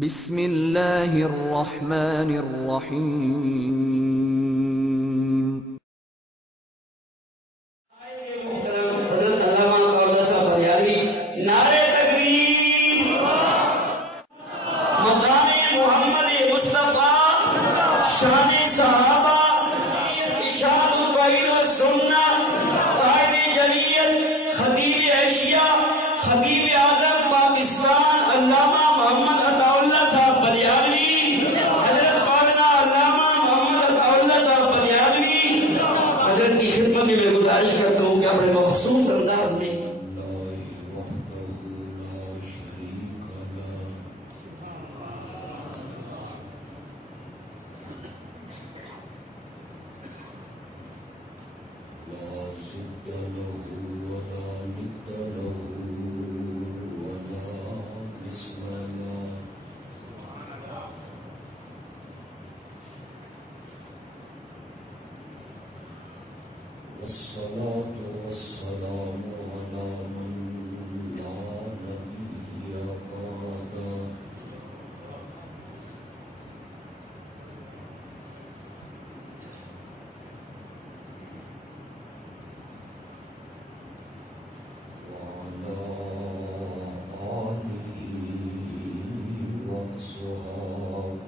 بسم اللہ الرحمن الرحیم۔ حضرت علامہ قابلہ صاحب بریلوی نعرہ تکبیر، مقام محمد مصطفیٰ، شان صحابہ، اشاعت البحیر والسنہ، قائد جلیت، خطیب ایشیا، خطیب اعظم پاکستان علامہ محمد عطا اللہ صاحب بریلوی، حضرت مولانا علامہ محمد عطا اللہ صاحب بریلوی، حضرت کی خدمت میں گزارش کرتا ہوں کہ اپنے مخصوص انداز میں والصلاة والسلام على من لا نبي بعده وعلى آله وأصحابه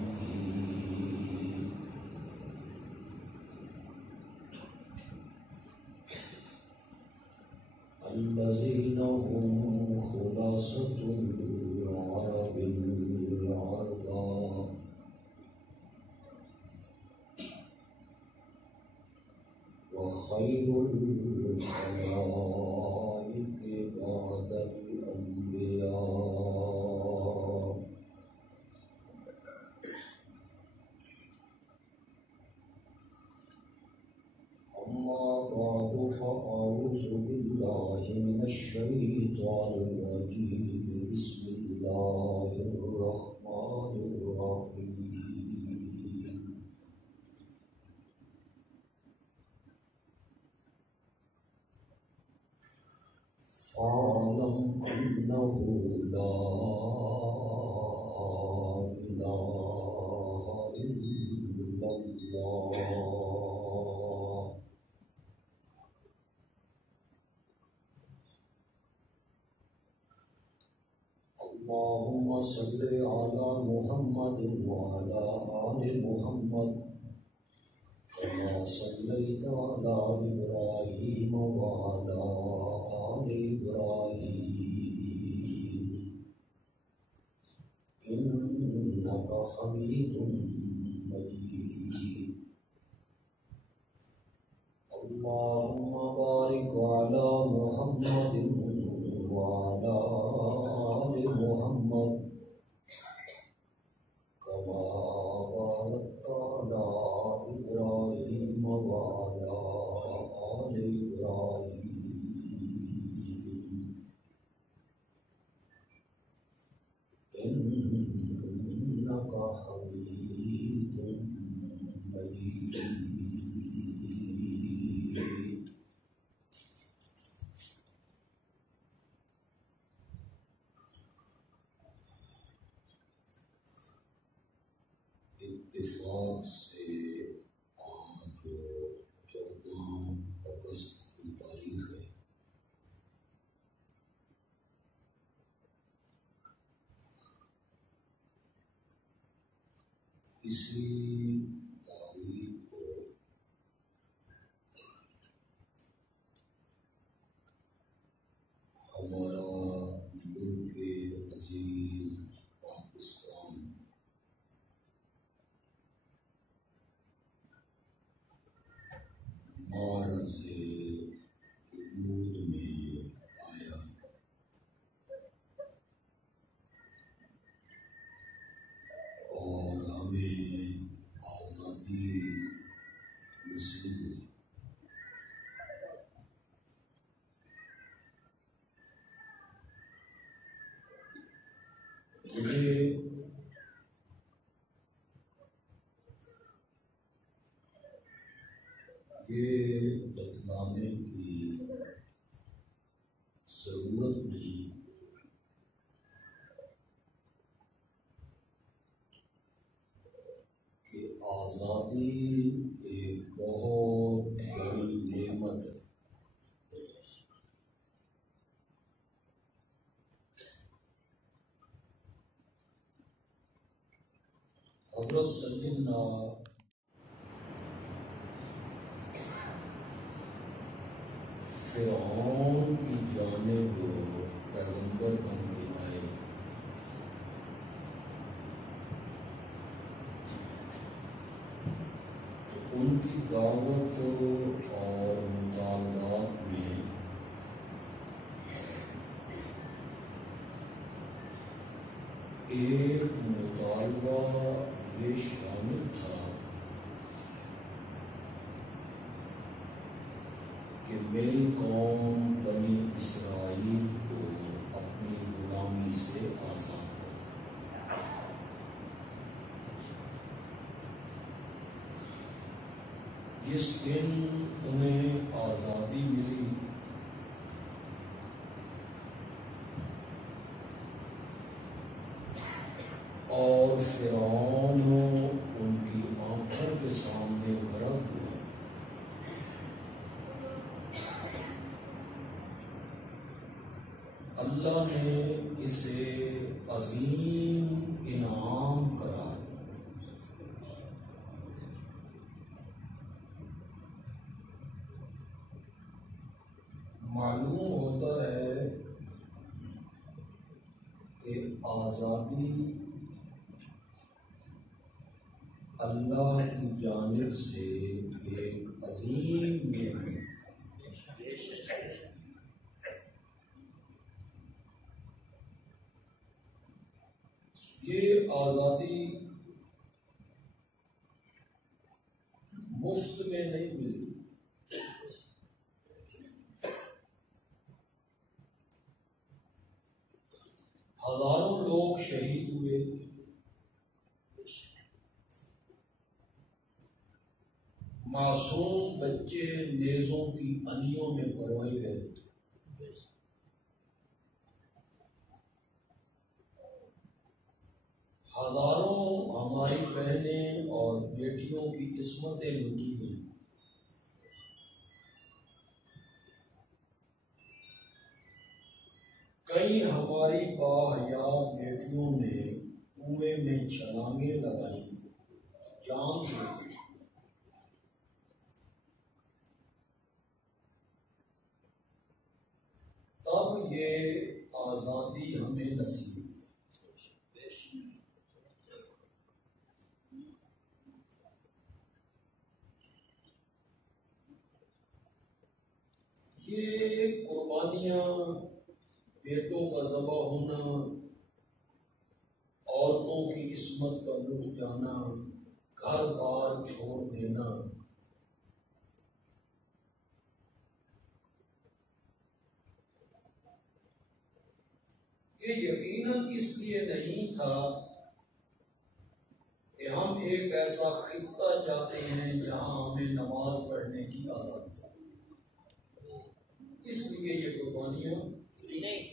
الذين هم خلاصة العرب العرباء وخير الخلائق بعد الأنبياء. أما بعد فأعوذ بالله من الشيطان الرجيم. بسم الله الرحمن الرحيم. فاعلم أنه لا إله إلا الله. اللهم صل على محمد وعلى آل محمد كما صليت على إبراهيم وعلى آل إبراهيم إنك حميد مجيد. اللهم بارك على محمد وعلى آل محمد كما باركت على إبراهيم وعلى آل إبراهيم إنك حميد مجيد. اتفاق سے آج 14 اگست کی تاریخ ہے. اسی تاریخ کو ہمارا ملک عزیز پاکستان معرض وجود میں آیا اور ہمیں آزادی نصیب ہوئی. مجھے یہ بتلانے کی ضرورت نہیں آزادی ایک بہت بڑی نعمت ہے۔ حضرت سیدنا فرعون کی جانب جو پیغمبر بن کے آئے، ان کی دعوت اور مطالبات میں ایک مطالبہ یہ شامل تھا کہ میری قوم بنی اسرائیل کو اپنی غلامی سے آزاد کرے۔ جس دن انہیں آزادی ملی اور فرعون ان کی آنکھوں کے سامنے غرق ہوا، اللہ نے اسے عظیم انعام قرار دیا۔ معلوم ہوتا ہے کہ آزادی اللہ کی جانب سے ایک عظیم نعمت ہے۔ یہ آزادی مفت میں نہیں ملی، ہزاروں لوگ شہید ہوئے، معصوم بچے نیزوں کی انیوں میں پروئے گئے، ہزاروں ہماری بہنیں اور بیٹیوں کی عصمتیں لوٹی گئیں۔ کئی ہماری باحیا بیٹیوں نے کنویں میں چھلانگیں لگائیں، جان چھوڑی۔ تب یہ آزادی ہمیں نصیب ہوئی۔ یہ قربانیاں، بیٹوں کا ذبح ہونا، عورتوں کی عصمت کا لٹ جانا، گھر بار چھوڑ دینا، یہ یقیناً اس لیے نہیں تھا کہ ہم ایک ایسا خطہ چاہتے ہیں جہاں ہمیں نماز پڑھنے کی آزادی ہے، اس لیے یہ قربانیاں نہیں۔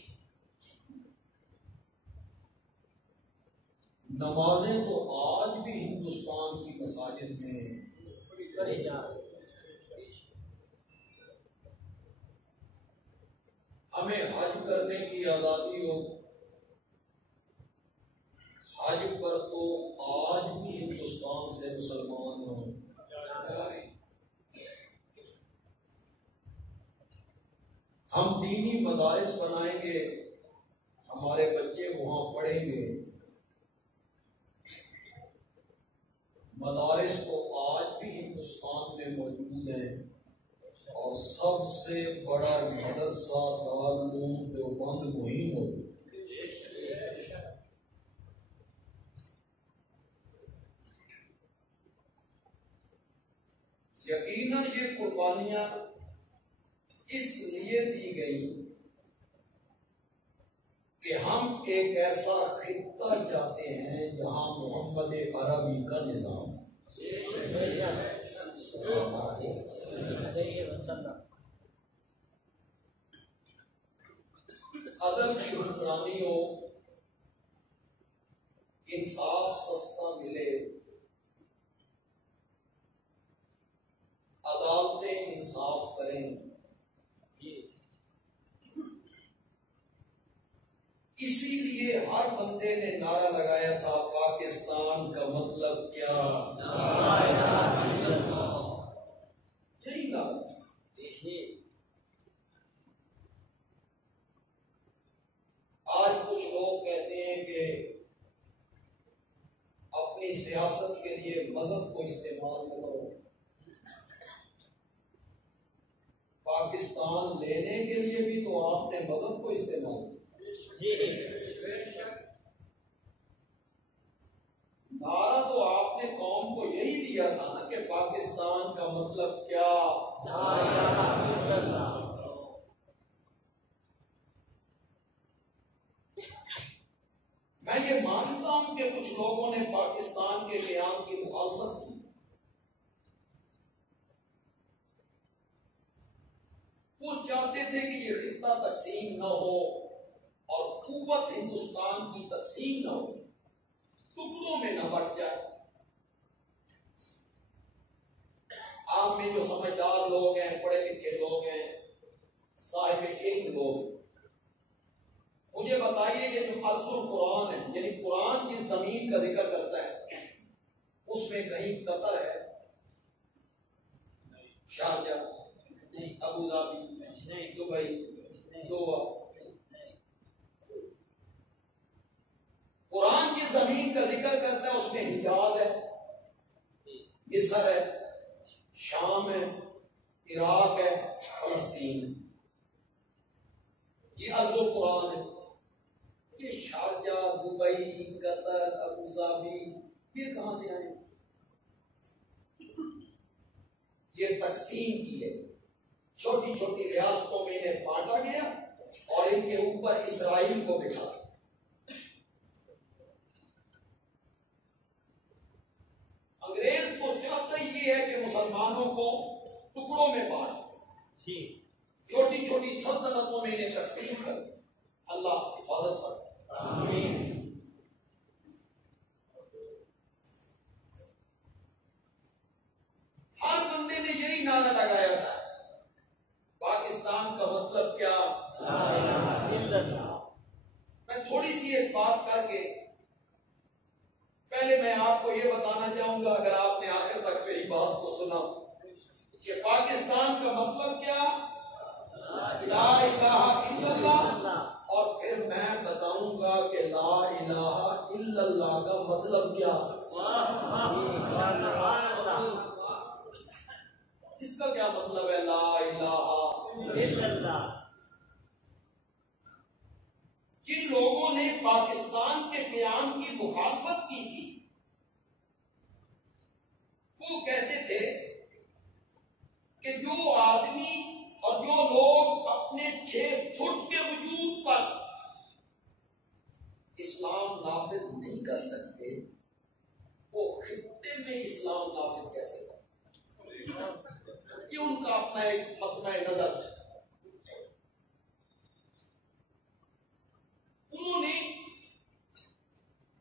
نمازیں تو آج بھی ہندوستان کی مساجد میں پڑھی جا رہی ہیں۔ ہمیں حج کرنے کی آزادی ہو، حج پر تو آج بھی ہندوستان سے مسلمان ہوں۔ ہم دینی مدارس بنائیں گے، ہمارے بچے وہاں پڑھیں گے۔ مدارس تو آج بھی ہندوستان میں موجود ہیں، اور سب سے بڑا مدرسہ دارالعلوم دیوبند وہیں موجود۔ یقیناً یہ قربانیاں اس لیے دی گئی کہ ہم ایک ایسا خطہ چاہتے ہیں جہاں محمد عربی کا نظام، عدل کی حکمرانی ہو، انصاف سستا ملے، ہر بندے نے نعرہ لگایا تھا پاکستان کا مطلب کیا؟ یہی نعرہ تھا۔ دیکھیے آج کچھ لوگ کہتے ہیں کہ اپنی سیاست کے لیے مذہب کو استعمال نہ کرو، پاکستان لینے کے لیے بھی تو آپ نے مذہب کو استعمال کیا۔ نعرہ تو آپ نے قوم کو یہی دیا تھا نا کہ پاکستان کا مطلب کیا؟ لا الہ الا اللہ۔ میں یہ مانتا ہوں کہ کچھ لوگوں نے پاکستان کے قیام کی مخالفت کی، وہ چاہتے تھے کہ یہ خطہ تقسیم نہ ہو اور قوت ہندوستان کی تقسیم نہ ہو، ٹکڑوں میں نہ بٹ جائے۔ عام میں جو سمجھدار لوگ ہیں، پڑھے لکھے لوگ ہیں، صاحب علم لوگ، مجھے بتائیے کہ جو ارض القرآن ہے، یعنی قرآن کی زمین کا ذکر کرتا ہے، اس میں کہیں قطر ہے، شارجہ، ابو ظبی، دبئی، دوحہ؟ قرآن کی زمین کا ذکر کرتا ہے، اس میں حجاز ہے، مصر ہے، شام ہے، عراق ہے، فلسطین ہے، یہ ارض القرآن ہے۔ یہ شارجہ، دبئی، قطر، ابو ظبی، یہ کہاں سے آئے؟ یہ تقسیم کی ہے، چھوٹی چھوٹی ریاستوں میں انہیں بانٹا گیا اور ان کے اوپر اسرائیل کو بٹھا دیا۔ انگریز تو چاہتا ہی یہ ہے کہ مسلمانوں کو ٹکڑوں میں بانٹ دے، چھوٹی چھوٹی سلطنتوں میں انہیں تقسیم کر دے۔ اللہ حفاظت فرمائے۔ آمین۔ ہر بندے نے یہی نعرہ لگایا تھا، پاکستان کا مطلب کیا؟ لا الہ الا اللہ۔ میں تھوڑی سی ایک بات کر کے پہلے میں آپ کو یہ بتانا چاہوں گا، اگر آپ نے آخر تک میری بات کو سنا، کہ پاکستان کا مطلب کیا؟ لا الہ الا اللہ۔ اور پھر میں بتاؤں گا کہ لا الہ الا اللہ کا مطلب کیا؟ اس کا کیا مطلب ہے لا الہ الا اللہ؟ جن لوگوں نے پاکستان کے قیام کی مخالفت کی تھی، وہ کہتے تھے کہ جو آدمی اور جو لوگ اپنے 6 فٹ کے وجود پر اسلام نافذ نہیں کر سکتے، وہ خطے میں اسلام نافذ کیسے کریں؟ یہ ان کا اپنا ایک مطمع نظر تھا۔ انہوں نے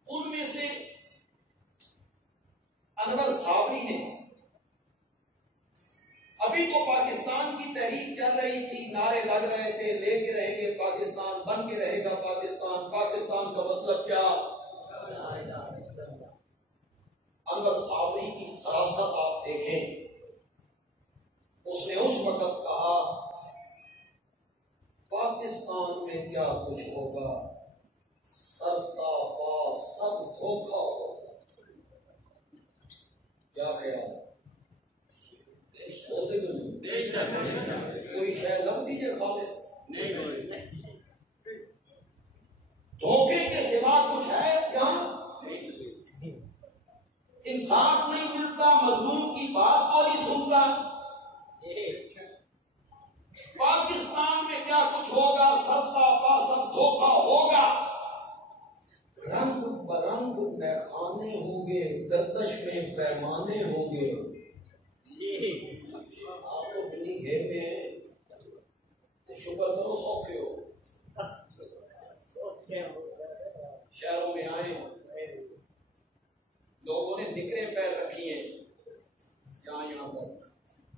ان میں سے انور صابری نے، ابھی تو پاکستان کی تحریک چل رہی تھی، نعرے لگ رہے تھے، لے کے رہیں گے پاکستان، بن کے رہے گا پاکستان، پاکستان کا مطلب کیا؟ انور صابری کی فراست آپ دیکھیں، اس نے اس وقت کہا پاکستان میں کیا کچھ ہوگا، سرتا پا سب دھوکھا ہوگا۔ کیا خیال؟ بولتے تو نہیں، کوئی شے لگ دیجیے خالص، دھوکے کے سوا کچھ ہے یہاں؟ انصاف نہیں ملتا، مظلوم کی بات کو نہیں سنتا۔ پاکستان میں کیا کچھ ہوگا، سرتا پا سب دھوکھا ہوگا، رنگ برنگ میخانے ہوں گے، گردش میں پیمانے ہوں گے۔ آپ تو بلی گھیر میں ہیں تو شکر کرو سوکھے ہو، شہروں میں آئے لوگوں نے نکریں پیر رکھی ہیں یہاں تک،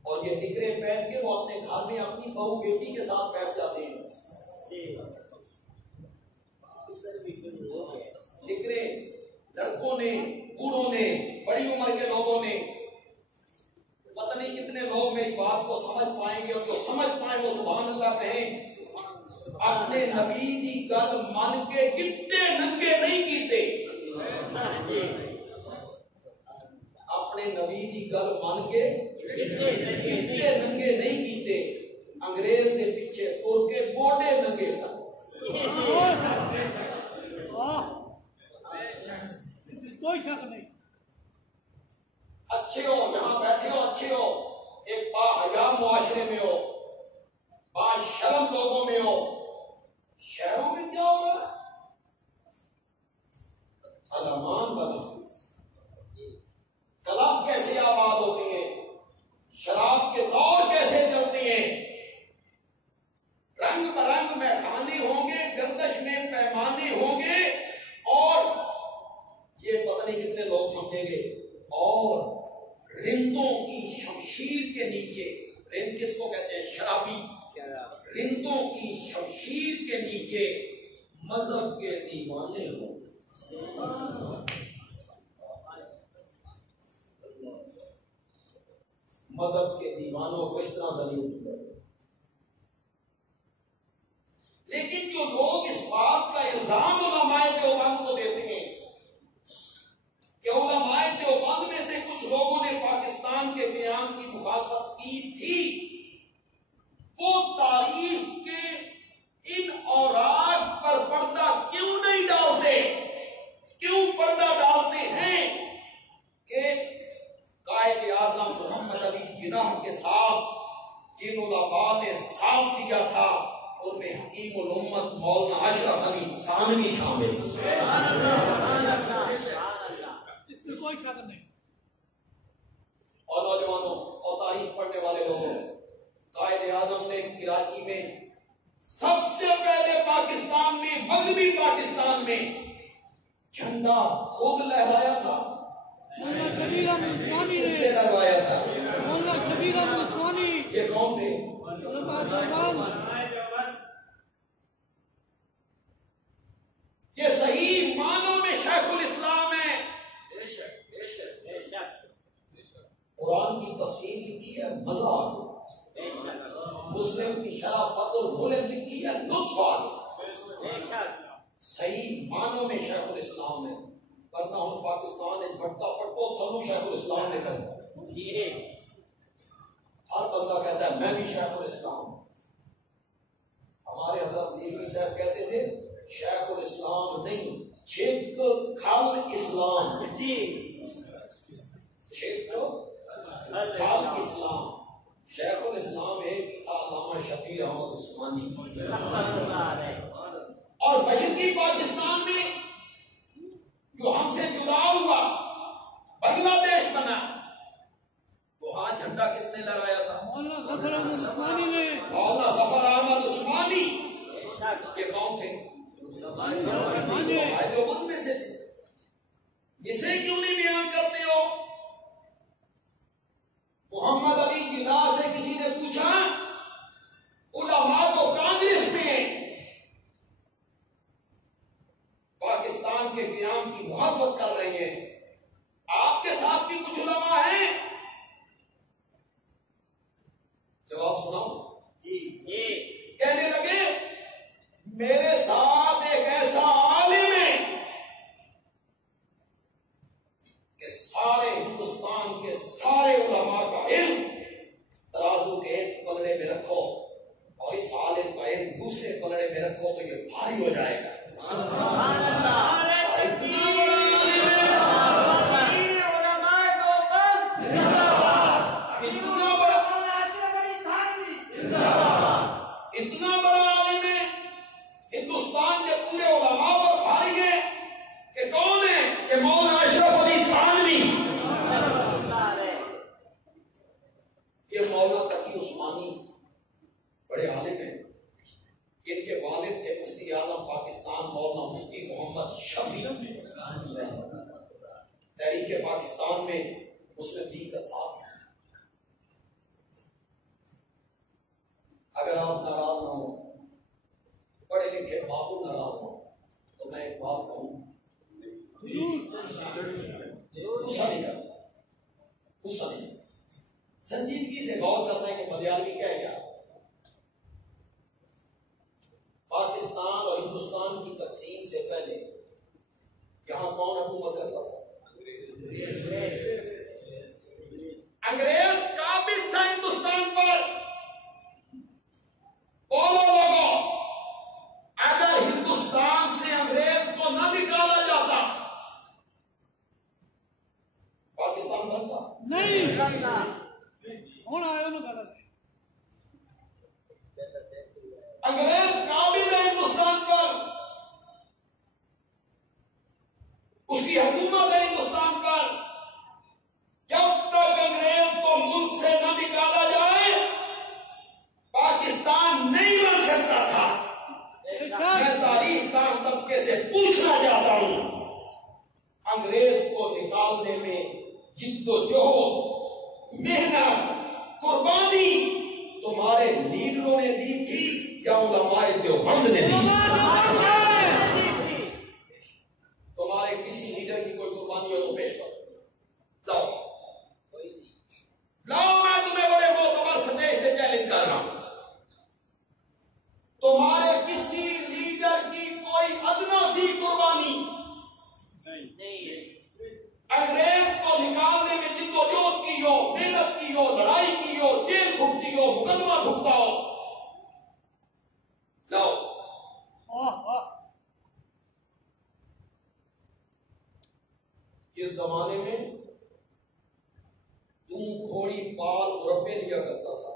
اور یہ نکریں پہن کے وہ اپنے گھر میں اپنی بہو بیٹی کے ساتھ بیٹھ جاتے ہیں۔ نے، بوڑھوں نے، بڑی عمر کے لوگوں نے، پتہ نہیں کتنے لوگ میری بات کو سمجھ پائیں گے، اور جو سمجھ پائیں وہ سبحان اللہ کہیں۔ اپنے نبی دی گل من کے گٹے ننگے نہیں کیتے، اپنے نبی دی گل من کے گٹے ننگے نہیں کیتے، انگریز دے پیچھے تر کے گوڈے ننگے کوئی شک نہیں۔ اچھے ہو، یہاں بیٹھے ہو اچھے ہو، ایک باحیا معاشرے میں ہو، باشرم لوگوں میں ہو، شہروں میں کیا ہو رہا ہے؟ الامان بنا، کلب کیسے آباد ہوتے ہیں، شراب کے دور کیسے چلتے ہیں، رنگ برنگ میخانے ہوں گے، گردش میں پیمانے ہوں گے، اور یہ پتہ نہیں کتنے لوگ سمجھیں گے، اور رندوں کی شمشیر کے نیچے، رند کس کو کہتے ہیں؟ شرابی، رندوں کی شمشیر کے نیچے مذہب کے دیوانے ہوں۔ مذہب کے دیوانوں کو اس طرح ذلیل کیا، لیکن جو لوگ اس بات کا الزام علماء دیوبند کو دیتے ہیں کہ علماء دیوبند میں سے کچھ لوگوں نے پاکستان کے قیام کی مخالفت کی تھی، وہ تاریخ کے ان اوراق پر پردہ کیوں نہیں ڈالتے؟ کیوں پردہ ڈالتے ہیں کہ قائد اعظم محمد علی جناح کے ساتھ جن علماء نے ساتھ دیا تھا ان میں حکیم الامت مولانا اشرف علی تھانوی شامل، اس میں کوئی شک نہیں۔ اور نوجوانوں اور تاریخ پڑھنے والے لوگوں، قائد اعظم نے کراچی میں سب سے پہلے پاکستان میں، مغربی پاکستان میں جھنڈا خود لہرایا تھا، مولانا شبیر احمد عثمانی کس سے لہرایا تھا؟ مولانا شبیر احمد عثمانی، یہ کون تھے؟ علماء دیوبند۔ یہ صحیح معنوں میں شیخ الاسلام ہے۔ قرآن کی تفسیر لکھی ہے مزہ آ گیا، مسلم کی شرافت الملم لکھی ہے لطف آ گیا، صحیح معنوں میں شیخ الاسلام ہے، ورنہ ہم پاکستان ایک بٹا پٹو تھنو شیخ الاسلام نے کہا، ہر بندہ کہتا ہے میں بھی شیخ الاسلام ہوں۔ ہمارے حضرت نیلوی صاحب کہتے تھے شیخ الاسلام نہیں، چھک کھل اسلام، چھک کھل اسلام۔ شیخ الاسلام ایک ہی تھا، علامہ شبیر احمد عثمانی۔ اور مشرقی پاکستان میں جو ہم سے جدا ہوا، بنگلہ دیش بنا، وہاں جھنڈا کس نے لہرایا تھا؟ مولانا ظفر احمد عثمانی نے۔ مولانا ظفر احمد عثمانی، یہ کون تھے؟ دیوبند میں سے تھے۔ اسے کیوں نہیں بیان کرتے ہو؟ محمد علی جناح سے کسی نے پوچھا علماء تو کانگریس میں پاکستان کے قیام کی مخالفت کر رہے ہیں، آپ کے ساتھ بھی کچھ علماء ہیں؟ جواب سناؤ جی۔ کہنے لگے میرے ساتھ ایک ایسا عالم ہے کہ سارے ہندوستان کے سارے علماء کا علم ترازو کے ایک پلڑے میں رکھو اور اس عالم کا علم دوسرے پلڑے میں رکھو تو یہ بھاری ہو جائے گا۔ سبحان اللہ۔ اتنا بڑا عالم ہے، ہندوستان کے پورے علماء پر بھاری ہے کہ کون ہے؟ کہ مولانا اشرف علی تھانوی۔ یہ مولانا تقی عثمانی بڑے عالم ہیں، ان کے والد تھے مفتی اعظم پاکستان مولانا مفتی محمد شفیع۔ تحریک پاکستان میں مسلم لیگ کا ساتھ ہے۔ اگر آپ ناراض نہ ہو، پڑھے لکھے بابو ناراض ہو، تو میں ایک بات کہوں، غصہ نہیں کرتا، غصہ نہیں کرتا، سنجیدگی سے غور کرنا ہے کہ ملیالمی کیا ہے. پاکستان اور ہندوستان کی تقسیم سے پہلے یہاں کون حکومت کرتا تھا؟ انگریز قابض تھا ہندوستان پر. بولو لوگوں، اگر ہندوستان سے انگریز کو نہ نکالا جاتا پاکستان بنتا نہیں ہونا ہے انہوں کا. انگریز قابض ہے ہندوستان پر، اس کی حکومت ہے ہندوستان پر. جب تک انگریز کو ملک سے نہ نکالا جائے پاکستان نہیں بن سکتا تھا. میں تاریخ دان طبقے سے پوچھنا چاہتا ہوں، انگریز کو نکالنے میں جد و جہد، محنت، قربانی تمہارے لیڈروں نے دی تھی یا علماء دیوبند نے دی تھی؟ تمہارے کسی لیڈر کی کوئی قربانی ہو تو پیش کرو. لاؤ میں تمہیں بڑے معتبر سطح سے چیلنج کر رہا ہوں. تمہارے کسی لیڈر کی کوئی ادنا سی قربانی انگریز کو نکالنے میں جد و جہد کی ہو، محنت کی ہو، لڑائی کی ہو، جیل بھگتی ہو، مقدمہ بھگتا ہو، لاؤ. اس زمانے میں تم گھوڑی پال مربے لیا کرتا تھا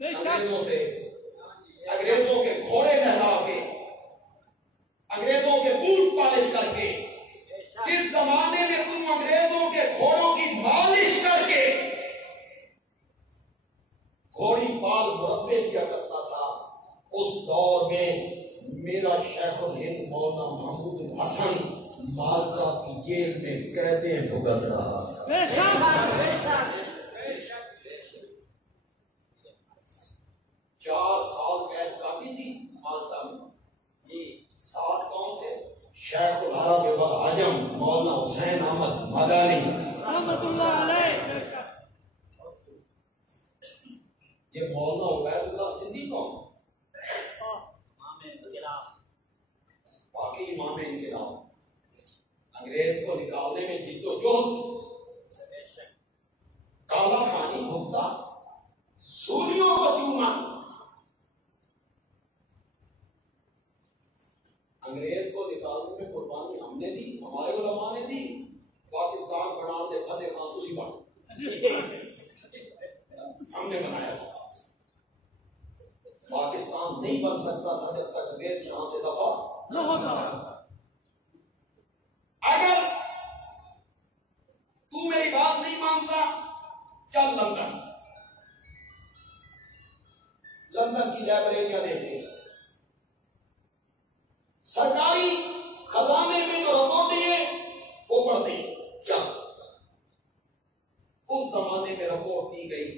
انگریزوں سے، انگریزوں کے گھوڑے نہلا کے، انگریزوں کے بوٹ پالش کر کے. اس زمانے میں تم انگریزوں کے گھوڑوں کی مالش کر کے گھوڑی پال مربے لیا کرتا تھا. اس دور میں میرا شیخ الہند مولانا محمود حسن مالکا کی جیل میں قیدیں بھگت رہا. 4 سال قید کاٹی تھی مالکا میں. 7 کون تھے؟ شیخ العرب والعجم مولانا حسین احمد مدانی رحمت اللہ علیہ. یہ مولانا عبید اللہ سندھی کون؟ باقی امام انقلاب. انگریز کو نکالنے میں جد و جہد، کالا خانی بھگتا، سولیوں کو چوما. انگریز کو نکالنے میں قربانی ہم نے دی، ہمارے علماء نے دی. پاکستان بنا دے فتح خان تسی بنا، ہم نے بنایا تھا. پاکستان نہیں بن سکتا تھا جب تک انگریز یہاں سے دفع نہ ہوتا. اگر تو میری بات نہیں مانتا چل لندن، لندن کی لائبریریاں دیکھتے، سرکاری خزانے میں جو رپورٹیں ہیں وہ پڑھتے. چل اس زمانے میں رپورٹ دی گئی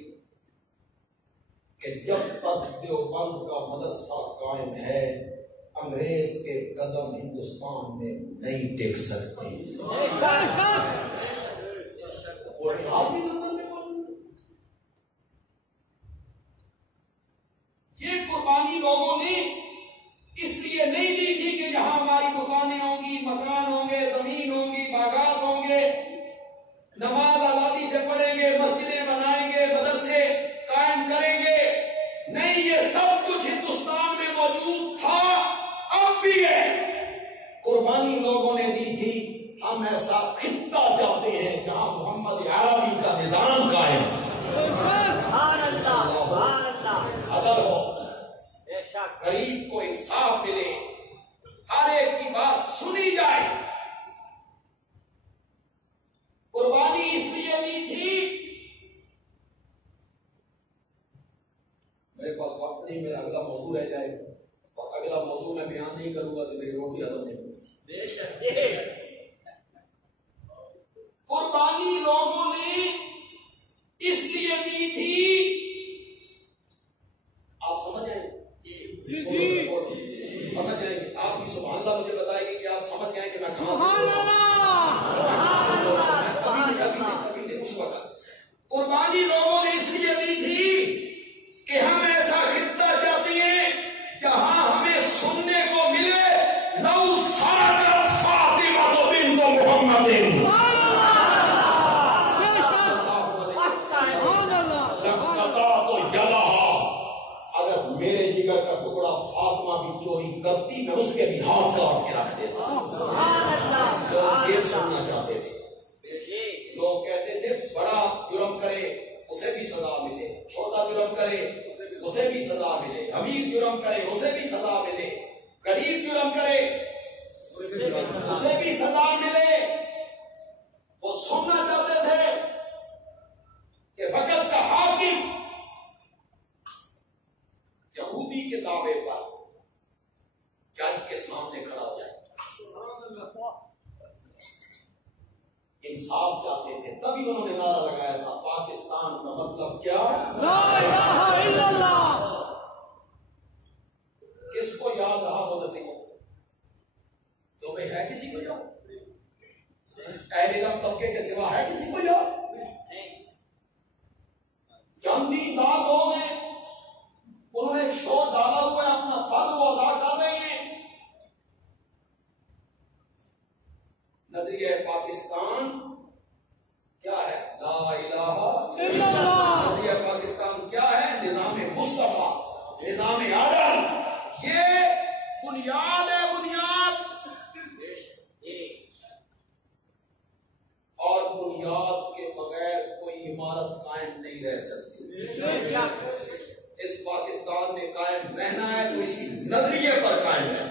کہ جب تک دیوبند کا مدرسہ قائم ہے انگریز کے قدم ہندوستان میں نہیں ٹک سکتے. آدمی لندن میں موجود. یہ قربانی لوگوں نے اس لیے نہیں دی تھی کہ یہاں ہماری دکانیں ہوں گی، مکان ہوں گے، زمین ہوں گی، باغات ہوں گے، نماز آزادی سے پڑھیں گے، مسجدیں بنائیں گے، مدرسے قائم کریں گے. نہیں، یہ سب کچھ ہندوستان میں موجود تھا، اب بھی ہے. قربانی لوگوں نے دی تھی. ہم ایسا خطہ چاہتے ہیں جہاں محمد عربی کا نظام قائم. اگر ہو غریب کو انصاف ملے، ہر ایک کی بات سنی جائے. قربانی اس لیے دی تھی. میرے پاس وقت نہیں، میرا اگلا موضوع رہ جائے گا، اور اگلا موضوع میں بیان نہیں کروں گا تو میری روٹی ہضم نہیں ہوگی. قربانی لوگوں نے اس لیے دی تھی. آپ سمجھ آئیں گے؟ سمجھ جائیں گے. آپ کی سبحان اللہ مجھے بتائے گی کہ آپ سمجھ گئے کہ میں کہاں سے کبھی نہیں اس وقت قربانی لوگوں نے اس لیے دی تھی کہ ہم ایسا خطہ چاہتے ہیں جہاں ہمیں سننے کو ملے لو سرقت فاطمہ بنت محمد اگر میرے جگر کا ٹکڑا فاطمہ بھی چوری کرتی میں اس کے بھی ہاتھ کاٹ کے رکھ دیتا. لوگ یہ سننا چاہتے تھے. لوگ کہتے تھے بڑا جرم کرے اسے بھی سزا ملے, چھوٹا جرم کرے اسے بھی سزا ملے, امیر جرم کرے اسے بھی سزا ملے, غریب جرم کرے اسے بھی سزا ملے. وہ سننا چاہتے تھے کہ وقت کا حاکم یہودی کے دعوے پر جج کے سامنے کھڑا ہو جائے. انصاف چاہتے تھے, تبھی انہوں نے نعرہ لگایا تھا پاکستان کا مطلب کیا؟ لا الہ الا اللہ. کس کو یاد رہا وہ نہیں ہو تو میں ہے کسی کو یاد؟ اہل علم طبقے کے سوا ہے کسی کو یاد؟ چند دیندار لوگ ہیں, انہوں نے ایک شور ڈالا ہوا ہے, اپنا فرض وہ ادا کر رہے ہیں. نظریہ پاکستان کیا ہے؟ لا الہ الا اللہ. نظریہ پاکستان کیا ہے؟ نظام مصطفیٰ, نظام عادل. یہ بنیاد ہے, بنیاد. اور بنیاد کے بغیر کوئی عمارت قائم نہیں رہ سکتی. اس پاکستان نے قائم رہنا ہے تو اسی نظریے پر قائم ہے.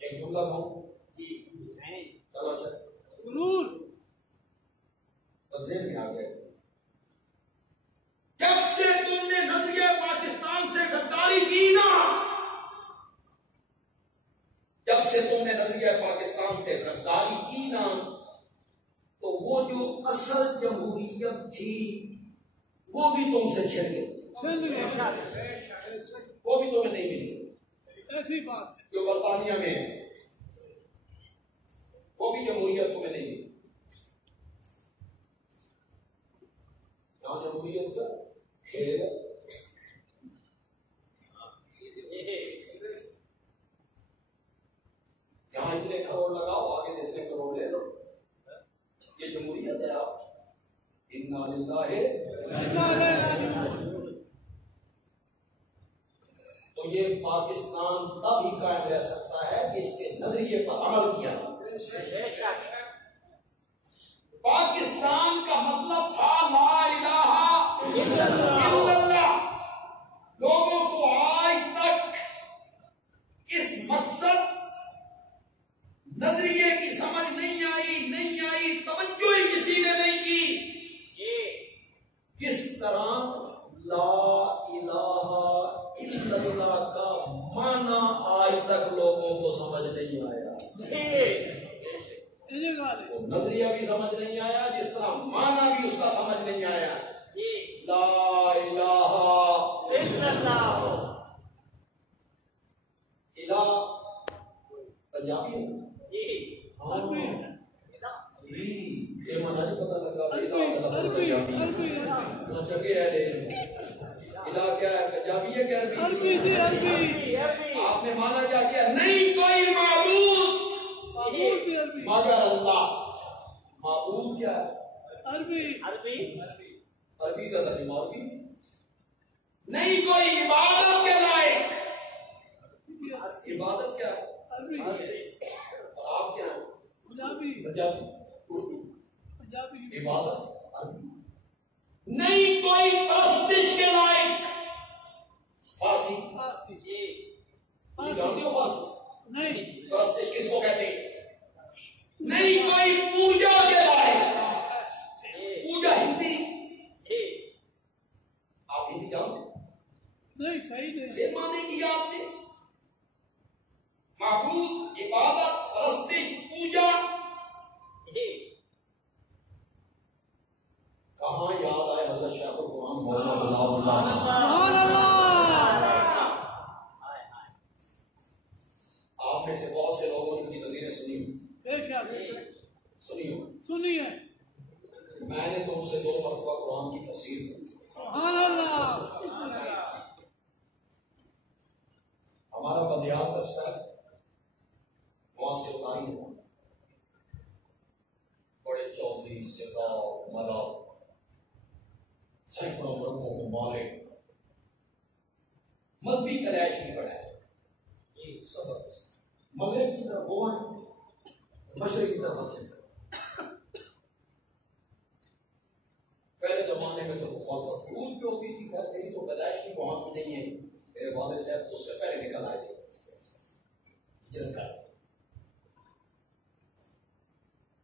ایک جملہ کہوں ضرور ذہن میں آ گئے. جب سے تم نے نظریہ پاکستان سے غداری کی نا, جب سے تم نے نظریہ پاکستان سے غداری کی نا, تو وہ جو اصل جمہوریت تھی وہ بھی تم سے چھن گئی, وہ بھی تمہیں نہیں ملی. ایسی بات جو برطانیہ میں ہے وہ بھی جمہوریت تمہیں نہیں ملی. یہاں جمہوریت کا کھیل ہے. یہاں اتنے کروڑ لگاؤ, آگے سے اتنے کروڑ لے لو, یہ جمہوریت ہے آپ کی. انا للہ تو یہ پاکستان تب ہی قائم رہ سکتا ہے کہ اس کے نظریے پر عمل کیا. پاکستان کا مطلب تھا لا الہ الا اللہ. لوگوں کو آج تک اس مقصد نظریے کی سمجھ نہیں آئی, توجہ ہی کسی نے نہیں کی. کس طرح لا الہ الا اللہ کا معنی آج تک لوگوں کو سمجھ نہیں آیا. نظریہ بھی سمجھ نہیں آیا, جس طرح معنی بھی اس کا سمجھ نہیں آیا. لا الہ الا اللہ. الہ پنجابی ہے یہ مانا نہیں پتا لگا. الہ کیا ہے؟ پنجابی ہے کیا؟ آپ نے مانا کیا کیا؟ نہیں کوئی معبود مگر اللہ. معبود کیا ہے؟ عربی کا ترجمہ عربی. نہیں کوئی عبادت کے لائق. عبادت کیا ہے؟ اور آپ کیا ہیں؟ پنجابی. عبادت نہیں کوئی پرستش کے لائق. فارسی جانتے ہو فارسی؟ نہیں. پرستش کس کو کہتے ہیں؟ نہیں کوئی پوجا کے لائق. پوجا ہندی. آپ ہندی جانتے؟ نہیں. صحیح نہیں. یہ معنی کیا آپ نے معبود, عبادت, پرستش, پوجا. کہاں یاد آئے حضرت شیخ القرآن مولانا میں سے بہت سے لوگوں نے ان کی تقریریں سنی بے شک سنی ہو. سنی ہے. میں نے تم سے 2 مرتبہ قرآن کی تفسیر کی. سبحان اللہ. بسم اللہ. ہمارا بدیات کا سٹائل وہاں سے اتاری ہوا. بڑے چودھری سردار ملک سینکڑوں مربوں کو مالک مذہبی کلیش بھی بڑھا ہے. مغرب کی طرف گوہن مشرق کی طرف حسن. پہلے زمانے میں تو مخالفت قرود بھی ہوتی تھی. خیر میری تو پیدائش کی وہاں کی نہیں ہے. میرے والد صاحب تو اس سے پہلے نکل آئے تھے ہجرت کر.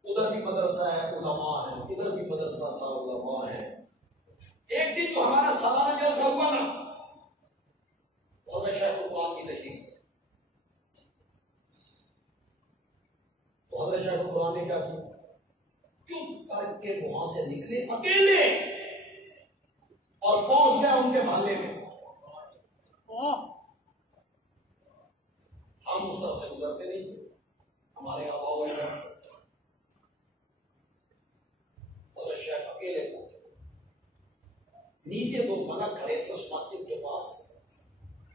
ادھر بھی مدرسہ ہے علماء ہیں, ادھر بھی مدرسہ تھا علماء ہیں. ایک دن جو ہمارا سالانہ جلسہ ہوا نا تو حضرت شیخ القرآن کی تشریف. تو حضرت شیخ القرآن نے کیا کیا, چپ کر کے وہاں سے نکلے اکیلے اور پہنچ گیا ان کے محلے میں. ہم اس طرف سے گزرتے نہیں تھے, ہمارے آبا و اجداد. حضرت شیخ اکیلے پہنچے. نیچے 2 ملک کھڑے تھے اس مسجد کے پاس.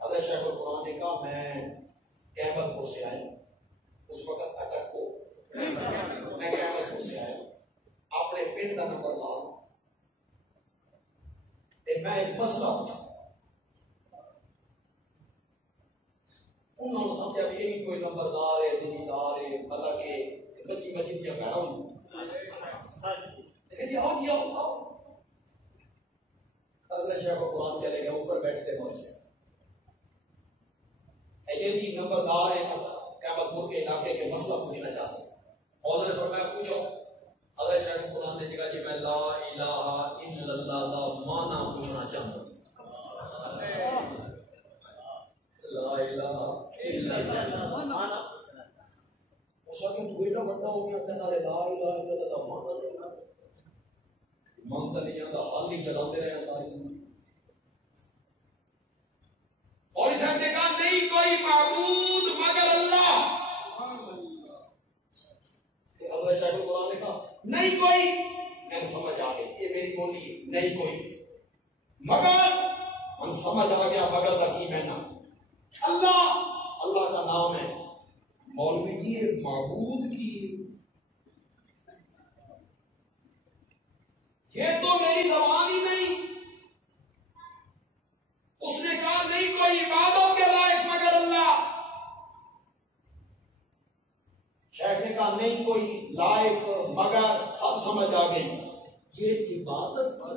حضرت شیخ القرآن نے کہا میں کیبل پور سے آیا, اس وقت اٹک کو میں کیبل پور سے آیا, اپنے پنڈ کا نمبر لا میں ایک مسئلہ پوچھا. انہوں نے سمجھا بھی یہ بھی کوئی نمبردار ہے, زمیندار ہے, ملک ہے, بچی بچی دیا بہنا ہوں. لیکن آؤ کیا آؤ. حضرت شیخ القرآن چلے گئے, اوپر بیٹھتے مول سے. یہ بھی نمبردار ہے, کیبل پور کے علاقے کے مسئلہ پوچھنا چاہتے ہیں. مولانا نے فرمایا پوچھو. حضرت شیخ القرآن نے کہا جی میں لا الہ الا اللہ دا معنی پوچھنا چاہتا ہوں. لا الہ الا اللہ اس وقت تو بیٹا بڑا ہو گیا تھا. لا الہ الا اللہ دا معنی منتلیاں دا حال ہی چلاتے رہے ساری زندگی. اور اس نے کہا نہیں کوئی معبود مگر اللہ. حضرت شیخ القرآن نے کہا نہیں کوئی, میں سمجھ آ گئی یہ میری بولی ہے, نہیں کوئی مگر, من سمجھ آ گیا مگر تقیم ہے نا اللہ, اللہ کا نام ہے. مولوی جی یہ معبود کی یہ تو میری زبان ہی نہیں. اس نے کہا نہیں کوئی عبادت کے لائق مگر اللہ. شیخ نے کہا نہیں کوئی لائق مگر, سب سمجھ آ گئی یہ عبادت کر.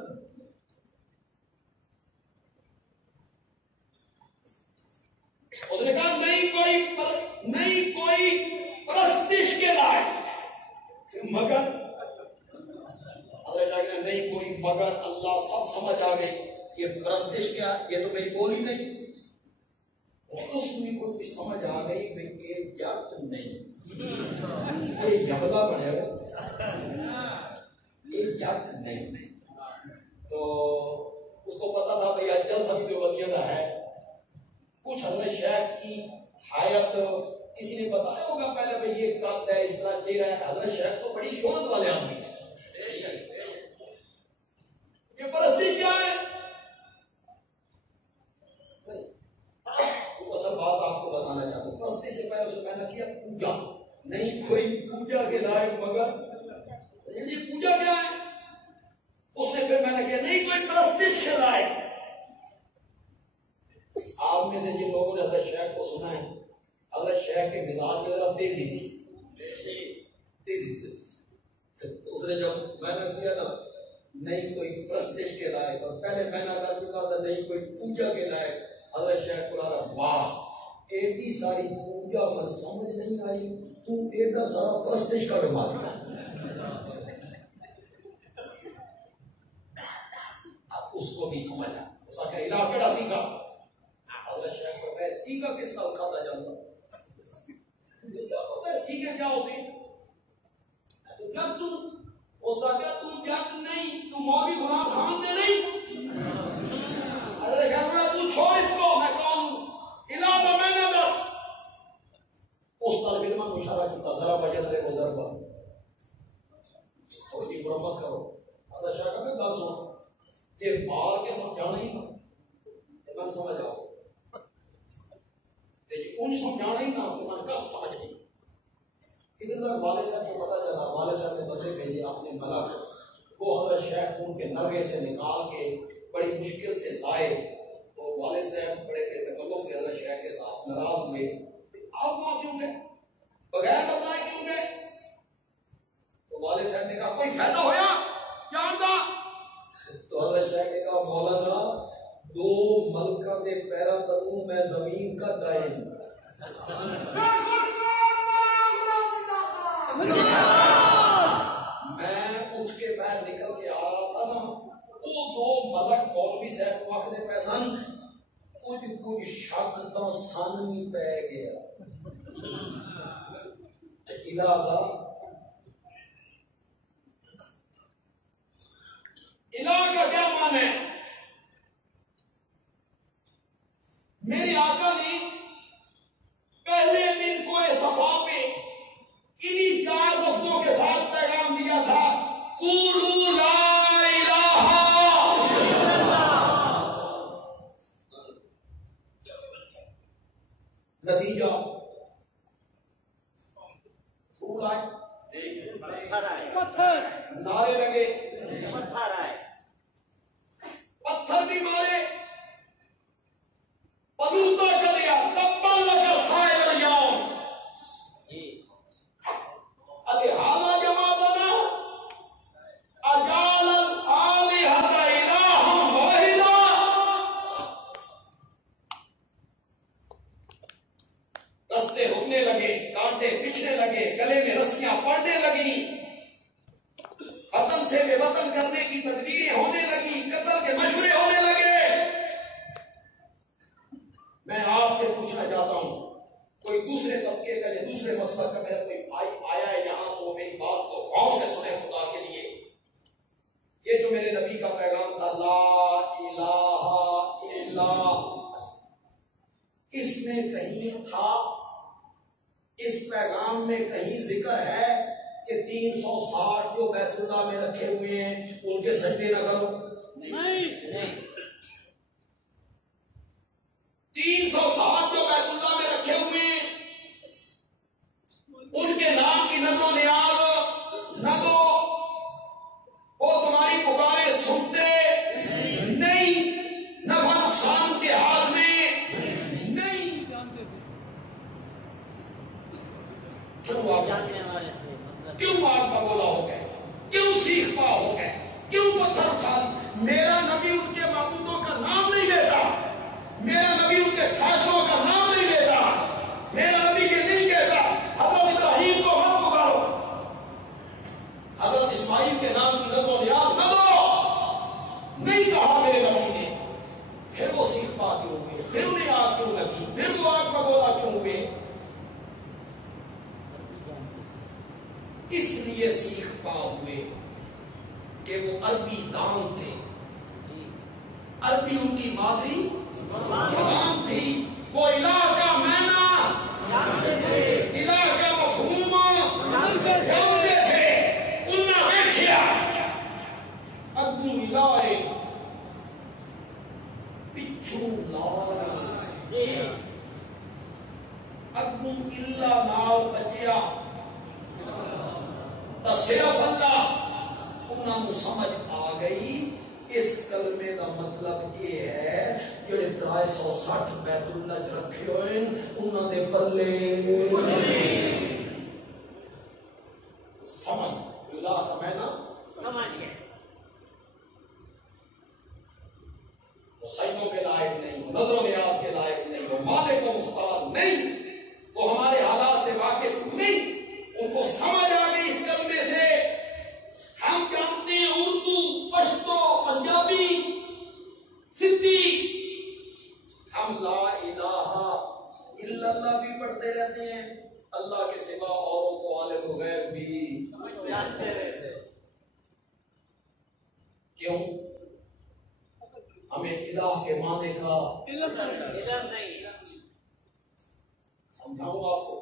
اس نے کہا نہیں کوئی پرستش کے لائق مگر. حضرت شیخ نے نہیں کوئی مگر اللہ, سب سمجھ آ گئی یہ پرستش کیا, یہ تو میری بولی نہیں. اس میں کوئی سمجھ آ گئی کہ یہ جٹ نہیں, یہ جبلا بنے ہو, یہ جٹ نہیں. تو اس کو پتا تھا بھائی اجل سبھی جو ولیہ ہے. کچھ حضرت شیخ کی حیات کسی نے بتایا ہوگا پہلے بھائی یہ قد ہے, اس طرح چہرہ ہے. حضرت شیخ تو بڑی شہرت والے آدمی تھے. یہ پرستی کیا ہے؟ اصل بات آپ کو بتانا چاہتا ہوں. پرستی سے پہلے اسے میں نے کیا پوجا. نہیں کوئی پوجا کے لائق مگر, یہ پوجا کیا ہے؟ اس نے پھر میں نے کیا نہیں کوئی پرستش کے لائق. آپ میں سے جن لوگوں نے حضرت شیخ کو سنا ہے, حضرت شیخ کے مزاج میں ذرا تیزی تھی, تیزی سے. تو اس نے جب میں نے کیا نا نہیں کوئی پرستش کے لائق, اور پہلے میں نے کر چکا تھا نہیں کوئی پوجا کے لائق. حضرت شیخ کو لگا واہ ایڈی ساری پوجا من سمجھ نہیں آئی, تو ایڈا سارا پرستش کا ڈما دیا. اب اس کو بھی سمجھ آیا. اس کا علاقہ کیڑا سیکھا. حضرت شیخ کو میں سیکھا کس کا کھاتا جاتا ہوں, مجھے کیا پتا ہے سیکھے کیا ہوتے ہیں. تو جب تم اس کا تم جب نہیں تم مولوی غلام خان دے نہیں. حضرت شیخ بولا تو چھوڑ اس کو, میں کون ہوں, علاقہ میں نے بس. اشارہ کیا ذرا بجے سے کو ضربہ تھوڑی جی مرمت کرو اللہ شاہ کا گل سنو کہ مار کے سمجھانا ہی نہ من سمجھ آؤ ان سمجھانا ہی نہ تو من کب سمجھ نہیں ادھر تک والد صاحب کو پتا چلا والد صاحب نے بندے بھیجے اپنے ملک وہ حضرت شیخ ان کے نرگے سے نکال کے بڑی مشکل سے لائے تو والد صاحب بڑے بے تکلف سے حضرت شیخ کے ساتھ ناراض ہوئے آپ وہاں کیوں گئے بغیر بتلائے کیوں گئے تو والد صاحب نے کہا کوئی فائدہ ہویا یار دا تو حضرت شیخ نے کہا مولانا دو ملکہ دے پیرا تلوں میں زمین کا دائیں میں اٹھ کے باہر نکل کے آ رہا تھا نا وہ دو ملک مولوی صاحب کو آخر پیسن کچھ شک تو سن ہی پہ گیا الہ کا کیا مان ہے میرے آقا نے پہلے دن کوئے صفا پہ انہی چار لفظوں کے ساتھ پیغام دیا تھا قولوا لا الہ الا اللہ نتیجہ پھول آئے پتھر نعرے لگے پتھر آئے پتھر بھی مارے پلوتا کر لیا تبل لگا سائر یوم الحالہ جماعتنا اجال الالہۃ الہا واحدا رستے رکنے لگے کانٹے پچھنے لگے گلے میں رسیاں پڑنے لگی وطن سے بے وطن کرنے کی تدبیریں ہونے لگی قتل کے مشورے ہونے لگے میں آپ سے پوچھنا چاہتا ہوں کوئی دوسرے طبقے کا یا دوسرے مسلک کا میرا کوئی بھائی آیا ہے یہاں تو میری بات کو غور سے سنے خدا کے لیے یہ جو میرے نبی کا پیغام تھا لا الہ الا اس میں کہیں تھا اس پیغام میں کہیں ذکر ہے کہ 360 جو بیت اللہ میں رکھے ہوئے ہیں ان کے سجدے نہ کرو نہیں 360 جو بیت اللہ میں رکھے ہوئے ہیں ان کے نام کی نظر و نیاز نہ دو وہ تمہاری پکارے سنتے نہیں نفع نقصان کے ہاتھ میں نہیں جانتے تھے کیوں آگ کا بولا ہو گئے کیوں سیخ پا ہو گئے کیوں پتھر اٹھا میرا نبی ان کے معبودوں کا نام نہیں لیتا میرا نبی ان کے ٹھاکروں کا نام نہیں لیتا میرا نبی یہ نہیں کہتا حضرت ابراہیم کو مت پکارو حضرت اسماعیل کے نام کی نظر و نیاز نہ دو نہیں کہا میرے نبی نے پھر وہ سیخ پا کیوں ہوئے پھر انہیں آگ کیوں لگی پھر وہ آگ کا بولا کیوں ہوئے اس لیے سیخ پا ہوئے کہ وہ عربی دان تھے عربی ان کی مادری زبان تھی وہ الہ کا معنی الہ کا مفہوم جانتے تھے انہوں نے دیکھا اگوں الہ پچھو لال اگوں اللہ نال بچیا صرف اللہ انہوں نے سمجھ آ گئی اس کلمے کا مطلب یہ ہے جڑے 360 بیت اللہ رکھے ہوئے انہوں نے پلے سمجھ الہ کا معنی سمجھ گئے وہ سجدوں کے لائق نہیں وہ نظر و نیاز کے لائق نہیں وہ مالک و مختار نہیں وہ ہمارے حالات سے واقف نہیں ان کو سمجھ آ گئی اس کلمے سے ہم جانتے ہیں اردو پشتو پنجابی سندھی ہم لا الہ الا اللہ بھی پڑھتے رہتے ہیں اللہ کے سوا اوروں کو عالم و غیب بھی جانتے رہتے کیوں ہمیں الہ کے معنی کا علم نہیں سمجھاؤں آپ کو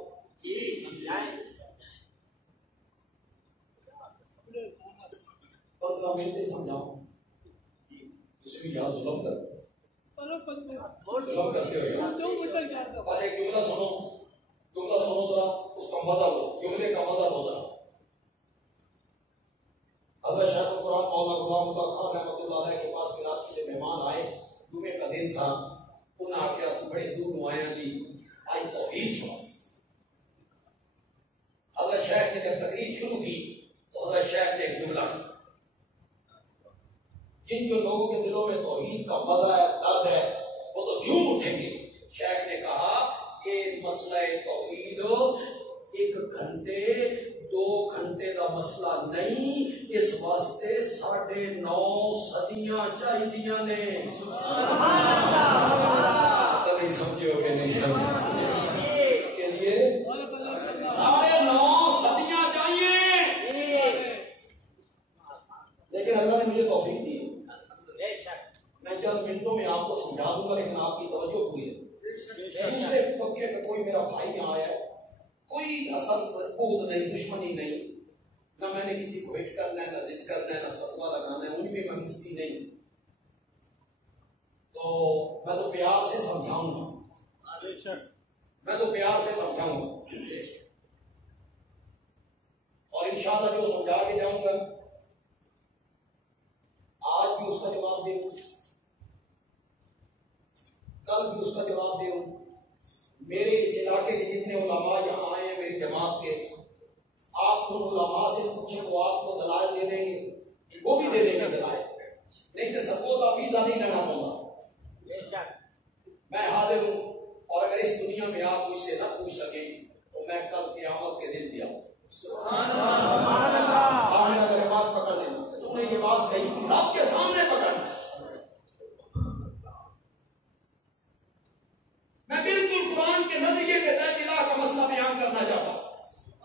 15 منٹ سمجھاؤ تسی بھی یاد ظلم کرتے ہو بس ایک جملہ سنو ذرا اس کا مزہ لو جملے کا مزہ لو ذرا حضرت شیخ القرآن مولانا غلام اللہ خان رحمۃ اللہ علیہ کے پاس کراچی سے مہمان آئے جمعے کا دن تھا انہاں آ کے اس بڑے دور آئے جی آئی توحید سنا حضرت شیخ نے جب تقریر شروع کی تو حضرت شیخ نے ایک جملہ جن جو لوگوں کے دلوں میں توحید کا مزہ ہے درد ہے وہ تو جھوم اٹھیں گے شیخ نے کہا کہ مسئلہ توحید 1 گھنٹے 2 گھنٹے کا مسئلہ نہیں اس واسطے 9.5 صدیاں چاہیے نے تو نہیں سمجھے ہو کہ نہیں سمجھے اس کے لیے 9.5 صدیاں چاہیے لیکن اللہ نے مجھے توفیق دی میں چند منٹوں میں آپ کو سمجھا دوں گا لیکن آپ کی توجہ پوری ہے دوسرے طبقے کا کوئی میرا بھائی یہاں آیا ہے کوئی اصل بغض نہیں دشمنی نہیں نہ میں نے کسی کو ہٹ کرنا ہے نہ ضد کرنا ہے نہ فتوا لگانا ہے ان میں میں مفتی نہیں تو میں تو پیار سے سمجھاؤں گا اور انشاءاللہ جو سمجھا کے جاؤں گا آج بھی اس کا جواب دے کل بھی اس کا جواب دے میرے اس علاقے کے جتنے علماء یہاں آئے ہیں میری جماعت کے آپ ان علماء سے پوچھیں وہ آپ کو دلائل دے دیں گے وہ بھی دے دیں گے دلائل نہیں تو سب کو ویزا نہیں لینا پڑا میں حاضر ہوں اور اگر اس دنیا میں آپ مجھ سے نہ پوچھ سکیں تو میں کل قیامت کے دن بھی آؤں سبحان اللہ بات پکڑ لیں تم نے یہ بات کہی رب کے سامنے پکڑ میں بالکل قرآن کے نظریے کے تحت الہ کا مسئلہ بیان کرنا چاہتا ہوں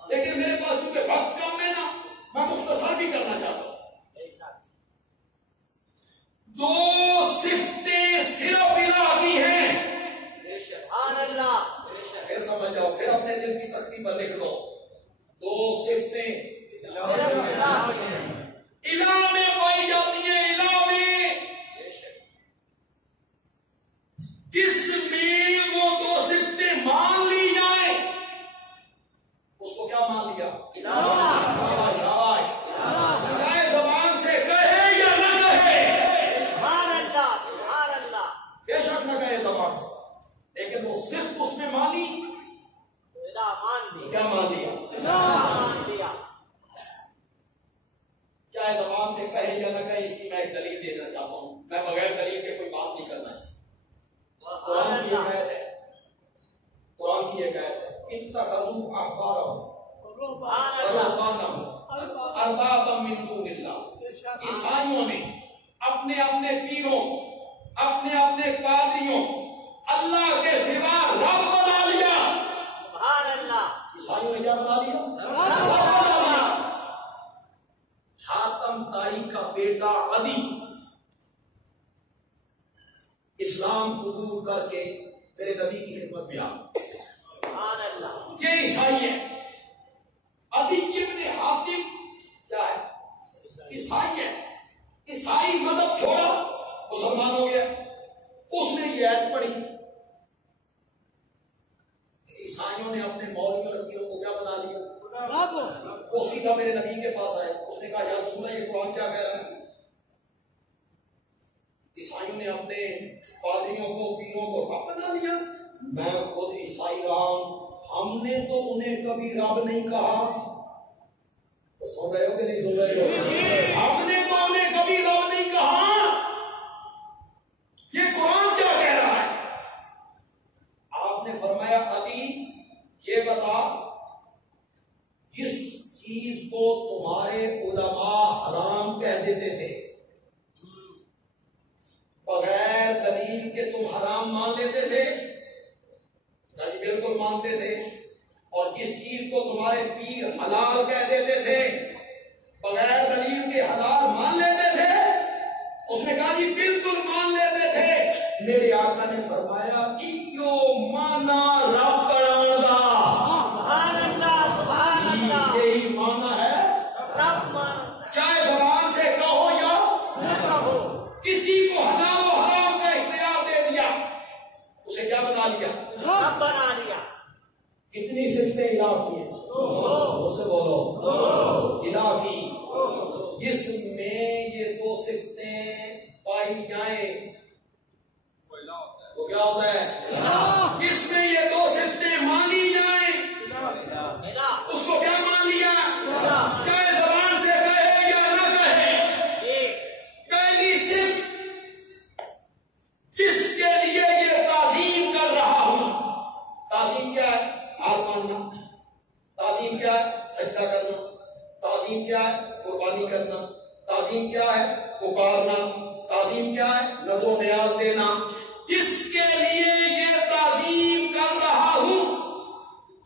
لیکن میرے پاس چونکہ وقت کم ہے نا میں مختصر بھی کرنا چاہتا ہوں 2 صفتیں صرف الہ کی ہیں سبحان اللہ پھر سمجھ جاؤ پھر اپنے دل کی تختی پر لکھ دو 2 صفتیں صرف الہ کی ہیں الہ میں پائی جاتی ہیں الہ میں جس میں وہ 2 صفتیں مان لی جائیں اس کو کیا مان لیا شاباش چاہے زبان سے کہے یا نہ کہے سبحان اللہ بے شک نہ کہے زبان سے لیکن وہ صرف اس میں مانی کیا مان لیا چاہے زبان سے کہے یا نہ کہے اس کی میں ایک دلیل دینا چاہتا ہوں میں بغیر دلیل کے کوئی بات نہیں کرنا چاہتا قرآن کی ایک آیت ہے اتخذوا احبارهم ورهبانهم اربابا من دون اللہ عیسائیوں نے اپنے اپنے پیروں کو اپنے اپنے پادریوں کو اللہ کے سوا رب بنا لیا سبحان اللہ عیسائیوں نے کیا بنا لیا رب بنا لیا حاتم طائی کا بیٹا عدی اسلام قبول کر کے میرے نبی کی خدمت میں آ یہ عیسائی ہے عدی ابن حاتم کیا ہے عیسائی ہے عیسائی مذہب چھوڑا مسلمان ہو گیا اس نے یہ آیت پڑھی عیسائیوں نے اپنے مولویوں اور پیروں کو کیا بنا لیا وہ سیدھا میرے نبی کے پاس آئے اس نے کہا یا رسول اللہ یہ قرآن کیا کہہ رہا ہے عیسائیوں نے اپنے پادریوں کو پیروں کو رب بنا لیا میں خود عیسائی رہا ہوں ہم نے تو انہیں کبھی رب نہیں کہا سن رہے ہو کہ نہیں سن رہے ہو ہم نے تو انہیں کبھی رب نہیں کہا یہ قرآن کیا کہہ رہا ہے آپ نے فرمایا عدی یہ بتا جس چیز کو تمہارے علماء حرام کہہ دیتے تھے بغیر دلیل کے تم حرام مان لیتے تھے جی بالکل مانتے تھے اور جس چیز کو تمہارے پیر حلال کہہ دیتے تھے بغیر دلیل کے حلال مان لیتے تھے اس نے کہا جی بالکل مان لیتے تھے میرے آقا نے فرمایا ایو مانا رب بنانا کتنی صفتیں الہی ہیں؟ دو سے بولو الہی، جس میں یہ دو صفتیں پائی جائیں وہ کیا ہوتا ہے؟ جس میں یہ دو صفتیں مانی جائیں اس کو کیا مان لیا؟ چاہے زبان سے کہے یا نہ کہے۔ پہلی صفت جس کے لیے یہ تعظیم کر رہا ہوں، تعظیم کیا ہے؟ ہاتھ ماننا۔ تعظیم کیا ہے؟ سجدہ کرنا۔ تعظیم کیا ہے؟ قربانی کرنا۔ تعظیم کیا ہے؟ پکارنا۔ تعظیم کیا ہے؟ نظر و نیاز دینا۔ جس کے لیے یہ تعظیم کر رہا ہوں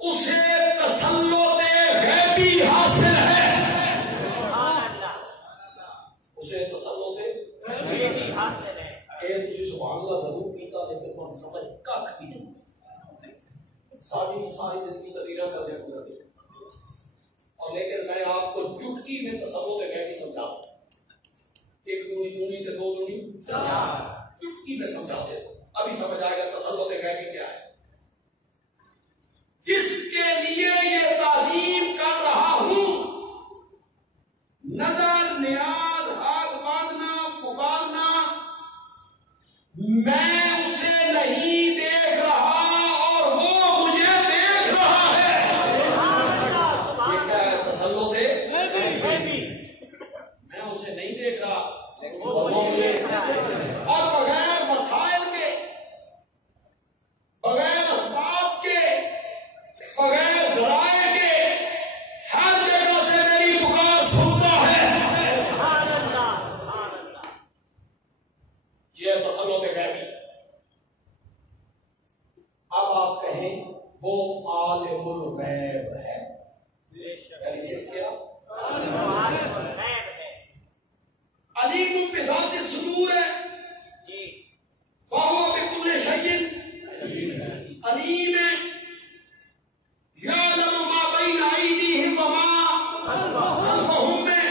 اسے تسلط غیبی حاصل ہے، اسے تسلط غیبی حاصل ہے۔ تجھے سبحان اللہ ضرور پیتا لیکن من سمجھ کھ بھی نہیں، ساری زندگی تقریرا کرنے کو کرتے، اور لیکن میں آپ کو چٹکی میں تسلط غیبی سمجھاتا ہوں۔ ایک دونی دونی سے دو دونی چٹکی میں سمجھا دیتا ہوں، ابھی سمجھ آئے گا تسلط غیبی کیا ہے۔ جس کے لیے یہ تعظیم کر رہا ہوں، نظر نیاز ہاتھ باندھنا پکارنا، میں اسے نہیں دیکھ رہا اور وہ مجھے دیکھ رہا ہے۔ یہ کیا ہے؟ تسلط غیبی۔ میں اسے نہیں دیکھ رہا اور وہ مجھے، اور بغیر مسائل کے، بغیر اسباب کے، بغیر ذرائع کے ہر جگہ سے میری پکار سنتا ہے۔ یہ تسلط غیبی۔ اب آپ کہیں وہ عالم الغیب ہے، یعنی صرف کیا؟ علیم بذات الصدور ہے، وَهُوَ بِكُلِّ شَيْءٍ علیم ہے، یعلم ما بین ایدیہم وما خلفہم میں،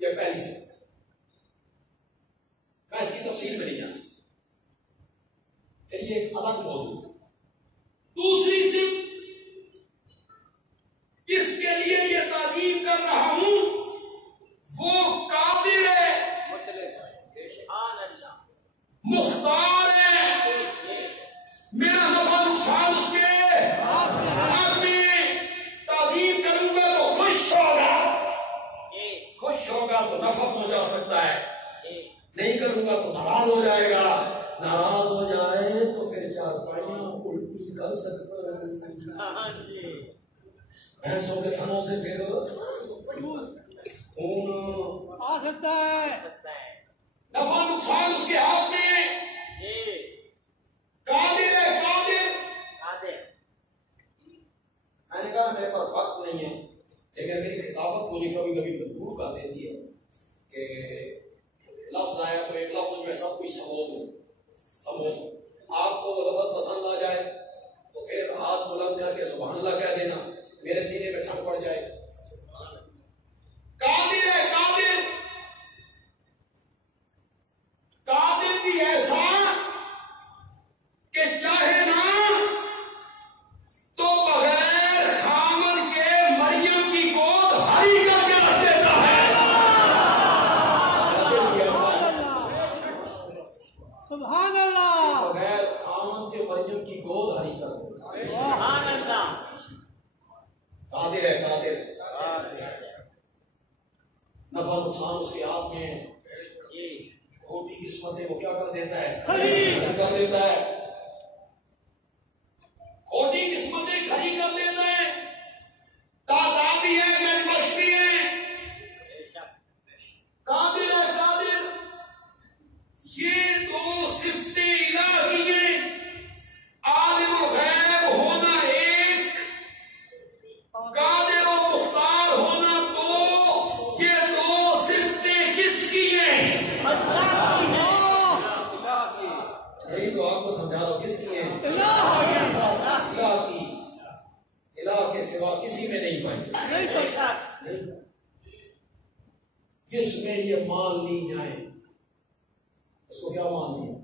یہ پہلی صفت۔ میں اس کی تفصیل میں نہیں جانتا، چلیے ایک الگ موضوع۔ دوسری صفت جس کے لیے یہ تعظیم کر رہا ہوں وہ قادر ہے، مختار ہے، میرا نفع نقصان اس کے ہاتھ میں، تعظیم کروں گا تو خوش ہوگا، خوش ہوگا تو نفع پہنچا سکتا ہے، نہیں کروں گا تو ناراض ہو جائے گا، ناراض ہو جائے تو پھر چارپائیاں الٹی کر سکتا ہے، بھینسوں کے تھنوں سے پھر خون آ سکتا ہے، نفع نقصان اس کے ہاتھ میں، قادر ہے، قادر۔ میں نے کہا میرے پاس وقت نہیں ہے، لیکن میری خطابت مجھے کبھی کبھی مجبور کر دیتی ہے کہ لفظ آیا تو ایک لفظ میں سب کچھ سمجھ دوں۔ آپ کو وہ لفظ پسند آ جائے تو پھر ہاتھ بلند کر کے سبحان اللہ کہہ دینا، میرے سینے میں ٹھنڈ پڑ جائے گا۔ قادر ہے، قادر، قادر بھی ایسا کہ چاہے نا تو بغیر خامد کے مریم کی گود ہری کر کے رکھ دیتا ہے۔ سبحان اللہ، بغیر خامد کے مریم کی گود ہری کر دیتا ہے۔ قادر ہے، قادر، نفع نقصان اس کے ہاتھ میں، کھوٹی قسمتیں وہ کیا کر دیتا ہے؟ کھڑی کر دیتا ہے، کھوٹی قسمتیں کھڑی کر دیتا ہے، داتا بھی ہے، گنبخش بھی ہے، قادر ہے، قادر۔ یہ دو صفتیں الہی ہیں، عالم الغیب ہونا ایک، قادر و مختار ہونا دو۔ یہ دو صفتیں کس کی ہیں؟ یہی تو آپ کو سمجھا رہا ہوں، کس کی ہیں؟ الہ کی، الہ کے سوا کسی میں نہیں پائیں گے۔ جس میں یہ مان لی جائے اس کو کیا مان لیا؟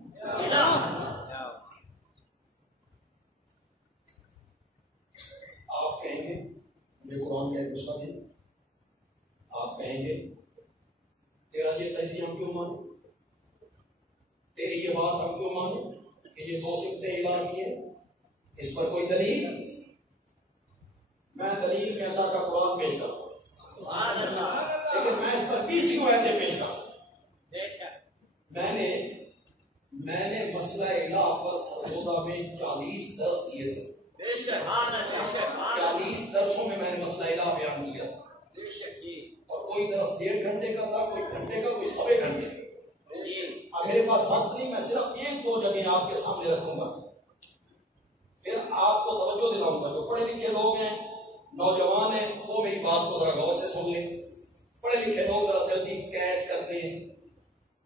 مجھے قرآن کا ایک نسخہ دیں. آپ کہیں گے تیرا یہ تجزیہ ہم کیوں مانیں, تیری یہ بات ہم کیوں مانیں کہ یہ دو صفتیں الہ کی ہیں, اس پر کوئی دلیل؟ میں دلیل میں اللہ کا قرآن پیش کرتا ہوں, سبحان اللہ, لیکن میں اس پر 20 آیتیں پیش کر سکتا ہوں. میں نے مسئلہ الہ پر سرگودا میں 40 درس دیے تھے. 40 درسوں میں نے مسئلہ الہ بیان کیا تھا. اور کوئی درس 1.5 گھنٹے کا تھا, کوئی گھنٹے کا, کوئی 1.25 گھنٹے کا. اب میرے پاس وقت نہیں, میں صرف 1-2 جگہیں آپ کے سامنے رکھوں گا, پھر آپ کو توجہ دلاؤں گا. جو پڑھے لکھے لوگ ہیں, نوجوان ہیں, وہ میری بات کو ذرا غور سے سن لیں. پڑھے لکھے لوگ ذرا جلدی کیچ کرتے ہیں,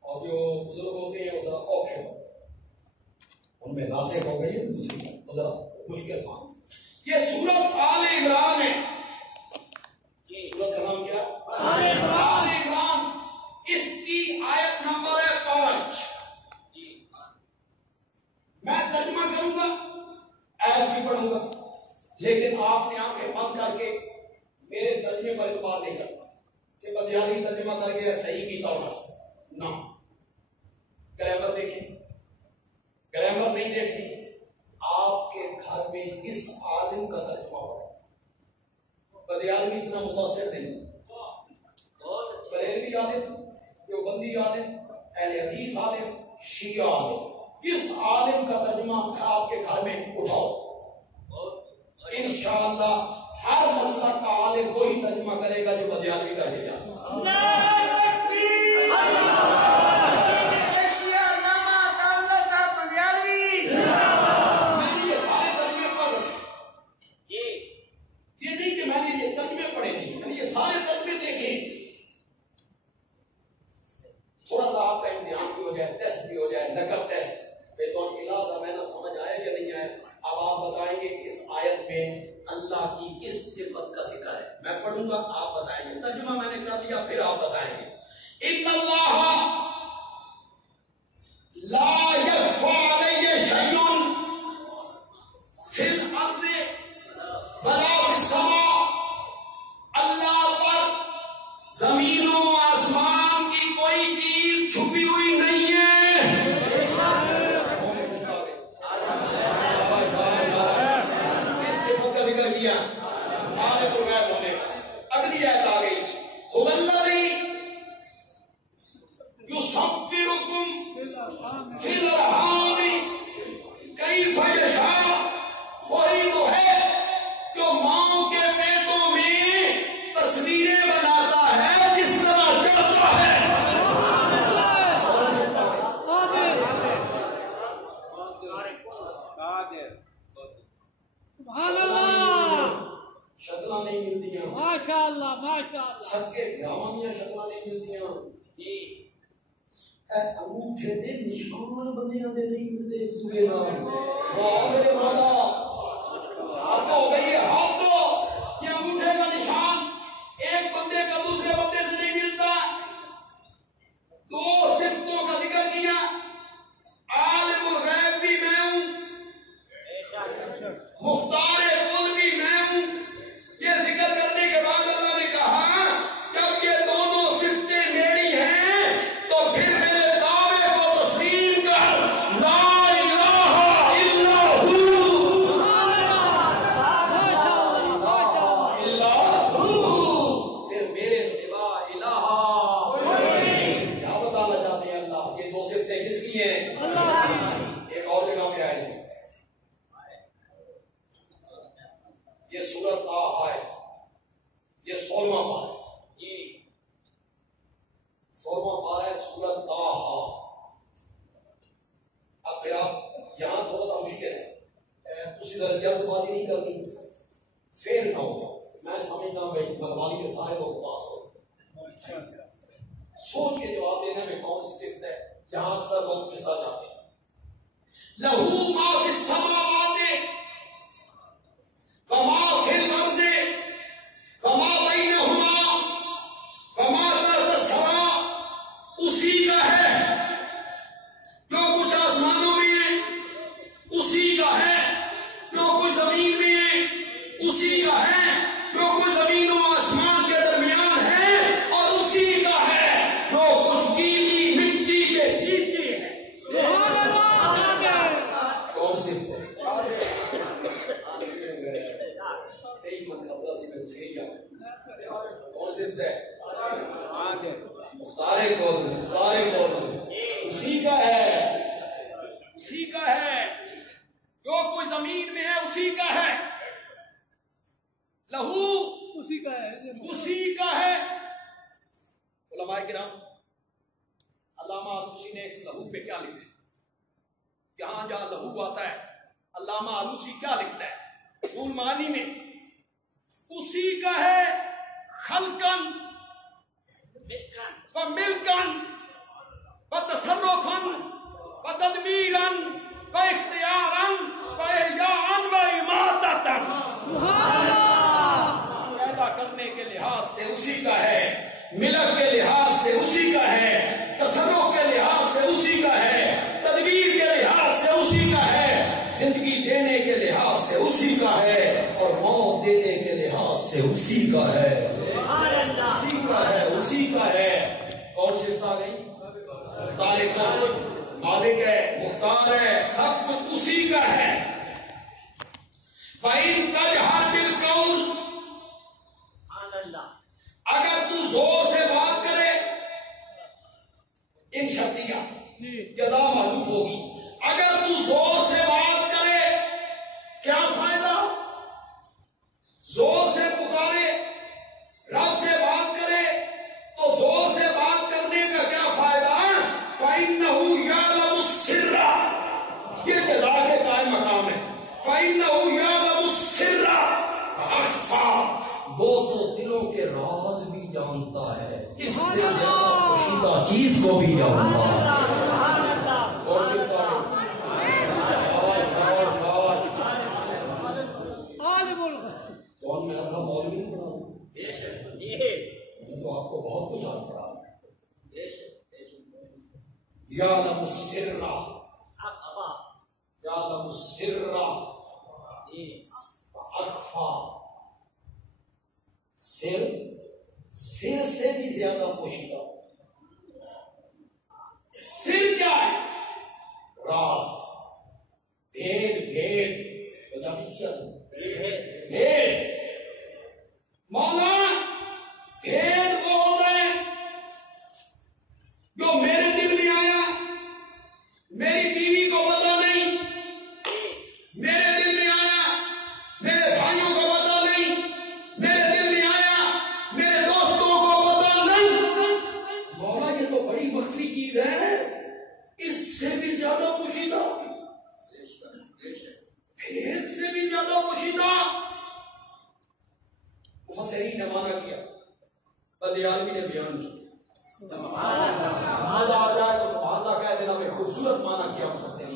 اور جو بزرگ ہوتے ہیں وہ ذرا اوکھے ہوتے ہیں, ان میں ناسک ہو گئی ہے دوسری وہ ذرا مشکل کام. یہ سورت آل عمران ہے. سورت کا نام کیا؟ آل عمران. اس کی آیت نمبر ہے 5. میں ترجمہ کروں گا, آیت بھی پڑھوں گا, لیکن آپ نے آنکھیں بند کر کے میرے ترجمے پر اعتبار نہیں کرنا کہ بدیاری ترجمہ کر کے صحیح کی تو بس نہ. گرامر دیکھیں, گرامر نہیں دیکھیں. آپ کے گھر میں اس عالم کا ترجمہ ہو. بدیالوی اتنا متاثر نہیں, بریلوی عالم, دیوبندی عالم, اہل حدیث عالم, شیعہ عالم, اس عالم کا ترجمہ آپ کے گھر میں اٹھاؤ. انشاءاللہ ہر مسلک کا عالم وہی ترجمہ کرے گا جو بدیالوی کر کے جائے. تھوڑا سا آپ کا امتحان بھی ہو جائے, ٹیسٹ بھی ہو جائے, نقل ٹیسٹ. بیتون الہ میں نہ سمجھ آیا یا نہیں آیا. اب آپ بتائیں گے اس آیت میں اللہ کی کس صفت کا ذکر ہے. میں پڑھوں گا, آپ بتائیں گے. ترجمہ میں نے کر لیا, پھر آپ بتائیں گے. ان اللہ لا یخفی علیہ شیء فی الارض ولا فی السماء. اللہ پر زمین و آسمان کی کوئی چیز چھپی ہوئی نہیں ہے. کس صفت کا ذکر کیا؟ مالک الغیب ہونے کا. اگلی آیت آ گئی, هو الذی یصورکم فی الارحام کیف یشاء. وہی تو ہے جو ماؤں کے پیٹوں میں تصویریں بناتا ہے جس طرح چاہتا ہے. شکلیں نہیں ملتی, ماشاء اللہ ماشاء اللہ. سب کے گراواں دیا شکلیں نہیں ملتی. انگوٹھے دے نشان بندیاں دے نہیں ملتے. سورے نام واہ میرے مولا, ہاتھ ہو گئی ہے, ہاتھ تو یہ انگوٹھے کا نشان ایک بندے کا دوسرے بندے سے نہیں ملتا. 2 صفتوں کا ذکر کیا, عالم الغیب بھی میں ہوں, مختار کل بھی میں ہوں. یہ ذکر کرنے کے بعد اللہ نے کہا جب یہ دونوں صفتیں میری ہیں تو پھر میرے دعوے کو تسلیم کر. لا الہ الا ہو, الا ہو, پھر میرے سوا الہ. کیا بتانا چاہتے ہیں اللہ؟ یہ 2 صفتیں کس کی ہیں؟ ایک اور جگہ پہ آئے تھے. یہ سورت طٰہٰ ہے, یہ 16واں پارہ ہے. 16واں پارہ ہے سورت طٰہٰ. اب پھر آپ یہاں تھوڑا سا مشکل ہے, تسی ذرا جلد بازی نہیں کرنی, فیل نہ ہو. میں سمجھتا ہوں بھائی مغوالی کے سارے لوگ پاس ہو, سوچ کے جواب دینے میں کون سی صفت ہے. یہاں اکثر لوگ پھنسا جاتے ہیں. لہو ما فی السماوات وما فی الارض وما بینہما وما تحت الثری. اسی کا ہے جو کچھ آسمانوں میں ہے, اسی کا ہے جو کچھ زمین میں ہے, اسی کا ہے جو کچھ کون صفت ہے؟ مختار کون، مختار کون اسی کا ہے، اسی کا ہے، جو کوئی زمین میں ہے اسی کا ہے، لہو اسی کا ہے، اسی کا ہے۔ علماء کرام، علامہ آلوسی نے اس لہو پہ کیا لکھا ہے؟ جہاں جہاں لہو آتا ہے علامہ آلوسی کیا لکھتا ہے مول معنی میں؟ اسی کا ہے خلقن و ملکن و تصرفن و تدبیرن و اختیارن و احیاءن و اماتتن، پیدا کرنے کے لحاظ سے اسی کا ہے، ملک کے لحاظ سے اسی کا ہے، تصرف کے لحاظ سے اسی کا ہے، تدبیر کے لحاظ سے اسی کا ہے، زندگی دینے کے لحاظ سے اسی کا ہے، اور موت دینے کے لحاظ سے اسی کا ہے، اسی کا ہے، اسی کا ہے۔ کون صفت آ گئی؟ مختار کون؟ مالک ہے، مختار ہے، سب کچھ اسی کا ہے۔ فَإِن تَجْهَرْ بِالْقَوْلِ، اگر تو زور سے بات کرے، ان شرطیہ جزا محذوف ہوگی، اگر تو زور سے بات کرے کیا فائدہ؟ زور سے پکارے، رب سے بات کرے تو زور سے بات کرنے کا کیا فائدہ؟ فَإِنَّهُ يَعْلَمُ السِّرَّ، یہ جزا کے قائم مقام ہے۔ فَإِنَّهُ يَعْلَمُ السِّرَّ وَأَخْفَى، وہ تو دلوں کے راز بھی جانتا ہے، اس سے زیادہ پوشیدہ چیز کو بھی جانتا ہے۔ اور صرف کون میں تھا مولوی نہیں بنا، میں تو آپ کو بہت کچھ آن پڑا۔ یعلم السر، یعلم السر وأخفى، سر سے بھی زیادہ پوشیدہ۔ سر کیا ہے؟ راز، بھید، بھید کیا بھید۔ مولا بھید وہ ہوتا ہے جو میرے دل میں آیا، میری بیوی کو پتا نہیں، میرے دل میں آیا، میرے بھائیوں کو پتا نہیں، میرے دل میں آیا، میرے دوستوں کو پتا نہیں۔ مولا یہ تو بڑی مخفی چیز ہے، اس سے بھی زیادہ پوشیدہ، بھید سے بھی زیادہ پوشیدہ۔ مفسرین نے مانا کیا، بندے عالمی نے بیان کیا، مزہ آ جائے تو سبحان اللہ کہہ دینا، میں خوبصورت مانا کیا مفسرین۔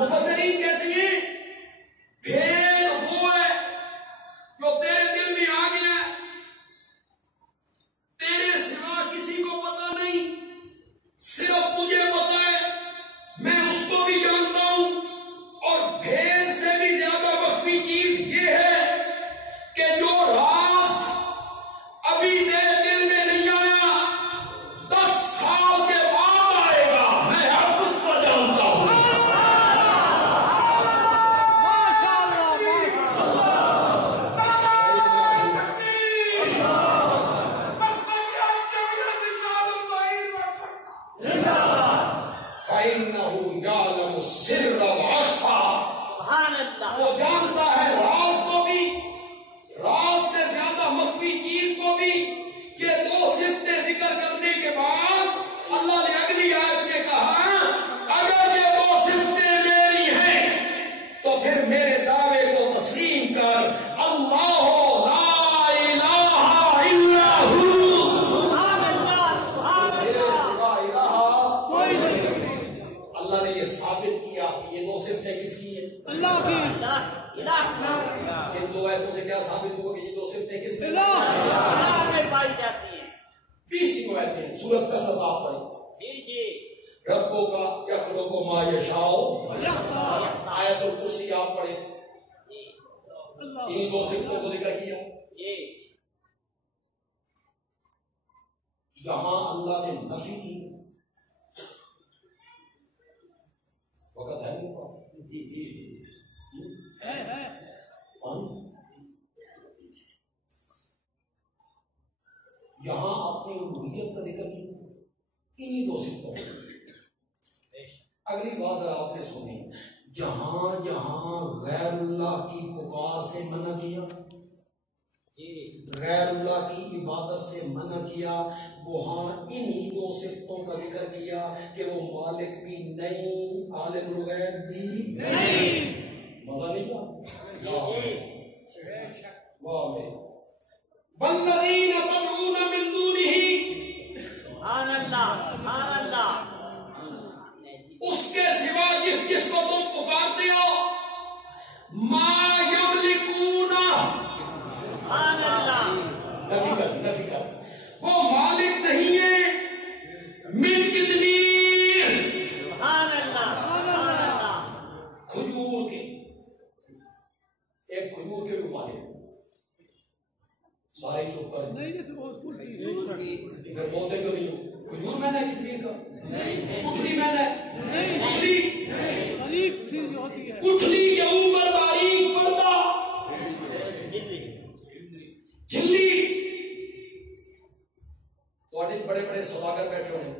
مفسرین کہتے ہیں بھید وہ ہے جو تیرے دل میں آ گیا، تیرے سوا کسی کو پتا نہیں، صرف تجھے پتا ہے، میں اس کو بھی جانتا ہوں۔ اور بھید سے بھی زیادہ مخفی چیز یہ ہے کہ جو راز ابھی تیرے دل میں نہیں آیا، 10 سال کے بعد آئے گا، میں اب اس کو جانتا ہوں۔ فَإِنَّهُ يَعْلَمُ السِّرَّ وَأَخْفَى، وہ جانتا ہے راز کو بھی، راز سے زیادہ مخفی چیز کو بھی۔ یہ دو صفتیں ذکر کرنے کے بعد اللہ نے اگلی آیت میں کہا اگر یہ دو صفتیں میری ہیں تو پھر میرے دعوے کو تسلیم کر، اللہ لا الہ الا ہو، میرے سوا الہ کوئی نہیں۔ اللہ نے یہ ثابت کیا کہ یہ دو صفتیں کس کی ہیں؟ اللہ کی۔ ان دو آیتوں سے کیا ثابت ہوا کہ یہ دو صفتیں کس میں پائی جاتی ہیں؟ 20 آیتیں ہیں، سورۃ قصص آپ پڑھیں، ربوں کا یخلق ما یشاء، آیت الکرسی آپ پڑھیں، ان دو صفتوں کو ذکر کیا۔ یہاں اللہ نے نفی کی، وقت ہے میرے پاس؟ الوہیت کا ذکر کیا انہی دو صفتوں. اگلی بات ذرا آپ نے سنی، جہاں جہاں غیر اللہ کی پکار سے منع کیا، غیر اللہ کی عبادت سے منع کیا، وہاں انہی دو صفتوں کا ذکر کیا کہ وہ مالک بھی نہیں، عالم الغیب بھی نہیں. مزہ نہیں کیا؟ واہ والذین تدعون من دونہ، سبحان اللہ سبحان اللہ، اس کے سوا جس جس کو تم پکارتے ہو، ما یملکون، سبحان اللہ، نفی کر وہ مالک نہیں ہے من کتنیر، سبحان اللہ سبحان اللہ، کھجور کے، ایک کھجور کے بھی مالک. سارے چپ کر نہیں جیسے وہ اس کو نہیں پھر بولتے کیوں نہیں ہو؟ کھجور میں نے کتنیر کا اٹھلی میں نے اٹھلی، باریک چیز جو ہوتی ہے اٹھلی کے اوپر باریک پردہ جھلی. تو بڑے بڑے سوداگر بیٹھے ہوئے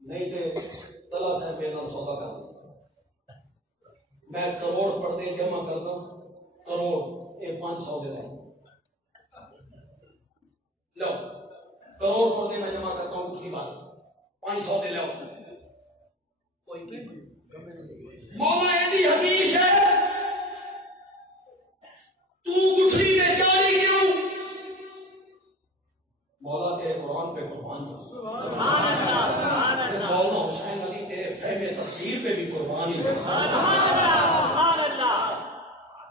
نہیں تھے، تلا صاحب میرے نال سودا کر، میں کروڑ پردے جمع کرتا، کروڑ یہ 500 دے رہے لو، کروڑ پردے میں جمع کرتا ہوں، اٹھلی بات 500 دے لو. مولا ایڈی حدیث ہے، تو گٹھلی دے جاری کیوں؟ مولا تیرے قرآن پہ قربان تھا، سبحان اللہ سبحان اللہ، مولانا حسین علی تیرے فہم تفسیر پہ بھی قربانی ہے، سبحان اللہ سبحان اللہ،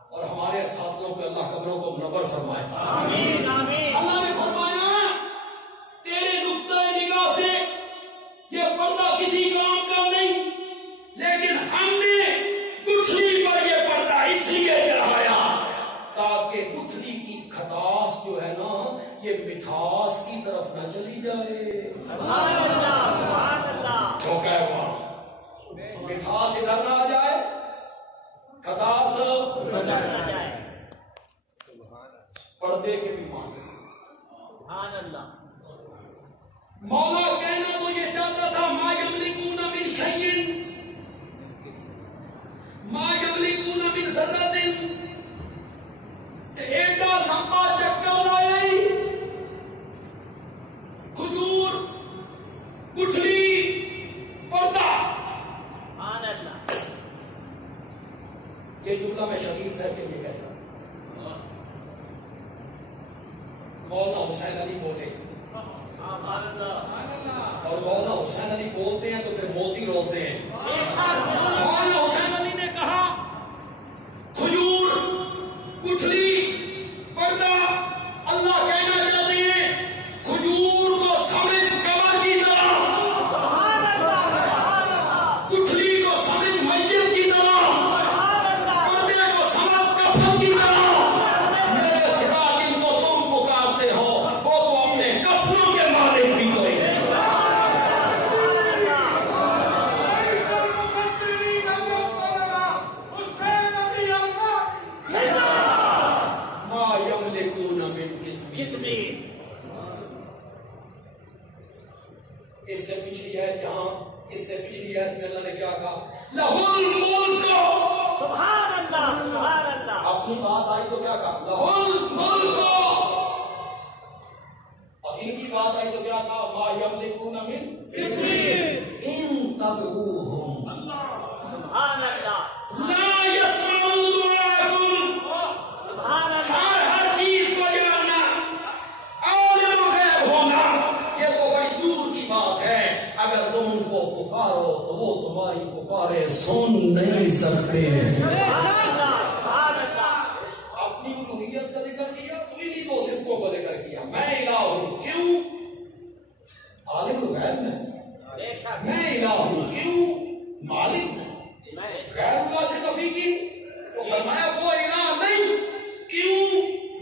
اور ہمارے ساتھیوں کو اللہ قبروں کو منور فرمائے. آمین آمین. اللہ نے فرمایا تیرے نقطۂ نگاہ سے یہ پردہ کسی کام کا نہیں، لیکن ہم نے گٹھلی پر یہ پردہ اس لیے چڑھایا تاکہ گٹھلی کی کھٹاس جو ہے نا یہ مٹھاس کی طرف نہ چلی جائے. سبحان اللہ سبحان اللہ، جو کہ وہاں مٹھاس ادھر نہ آ جائے، کھٹاس نہ جائے، پردے کے بھی معنی. سبحان اللہ، مولا کہنا تو یہ چاہتا تھا ما یملکون من شیء، ما یملکون من ذرۃ، کہ ایڈا لمبا چکر لائے، کھجور، گٹھلی، پردہ. سبحان اللہ، یہ جملہ میں شکیل صاحب کے لیے کہہ رہا ہوں. مولانا حسین علی بولے، سبحان اللہ، اور مولانا حسین علی بولتے ہیں تو پھر موتی رولتے ہیں. مولانا حسین علی نے کہا کھجور، گٹھلی، پردہ، اللہ کہنا چاہتے ہیں کھجور کو سمجھ کمر کی طرح، گٹھلی کو سمجھ میت کی طرح، پردے کو سمجھ کفن کی طرح. میرے سوا جن کو تم پکارتے ہو وہ تو اپنے کفنوں کے مالک بھی کوئی نہیں. ما یملکون من کتمیر. کتنی اس سے پچھلی آیت جہاں، اس سے پچھلی آیت میں اللہ نے کیا کہا؟ لہ الملک. سبحان اللہ سبحان اللہ، اپنی بات آئی تو کیا کہا؟ لہ الملک. اور ان کی بات آئی تو کیا کہا؟ ما یملکون من ان تدعوہم سبحان اللہ لا یسمعوا دعاءکم. سبحان اللہ، ہر چیز کو جاننا، عالم غیب ہونا، یہ تو بڑی دور کی بات ہے. اگر تم ان کو پکارو تو وہ تمہاری پکارے سن نہیں سکتے. سبحان اللہ سبحان اللہ، اپنی الوہیت کا ذکر کیا تو انہی دو صفتوں کا ذکر کیا. میں الہ ہوں، کیوں؟ عالم الغیب میں. بے شک، میں الہ ہوں، کیوں؟ مالک میں. غیر اللہ سے نفی کی تو فرمایا وہ الہ نہیں، کیوں؟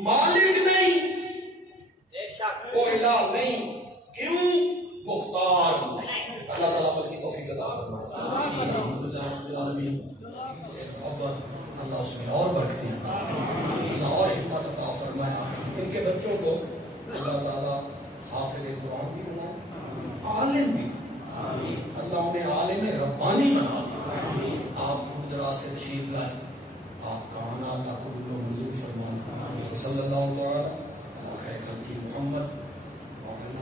مالک نہیں. بے شک، وہ الہ نہیں، کیوں؟ مختار نہیں. اللہ تعالیٰ پر کی توفیق عطا فرمائے. الحمدللہ رب العالمین. اب اللہ اس میں اور برکتیں عطا فرمائے، اللہ اور حکمت عطا فرمائے. ان کے بچوں کو اللہ تعالیٰ حافظ بھی ہوا، عالم بھی، اللہ انہیں عالم ربانی بنا دیا. آپ دور دراز سے تشریف لائے، آپ کا آنا اللہ قبول و منظور فرمائے. صلی اللہ تعالی علی خیر خلقہ محمد وعلی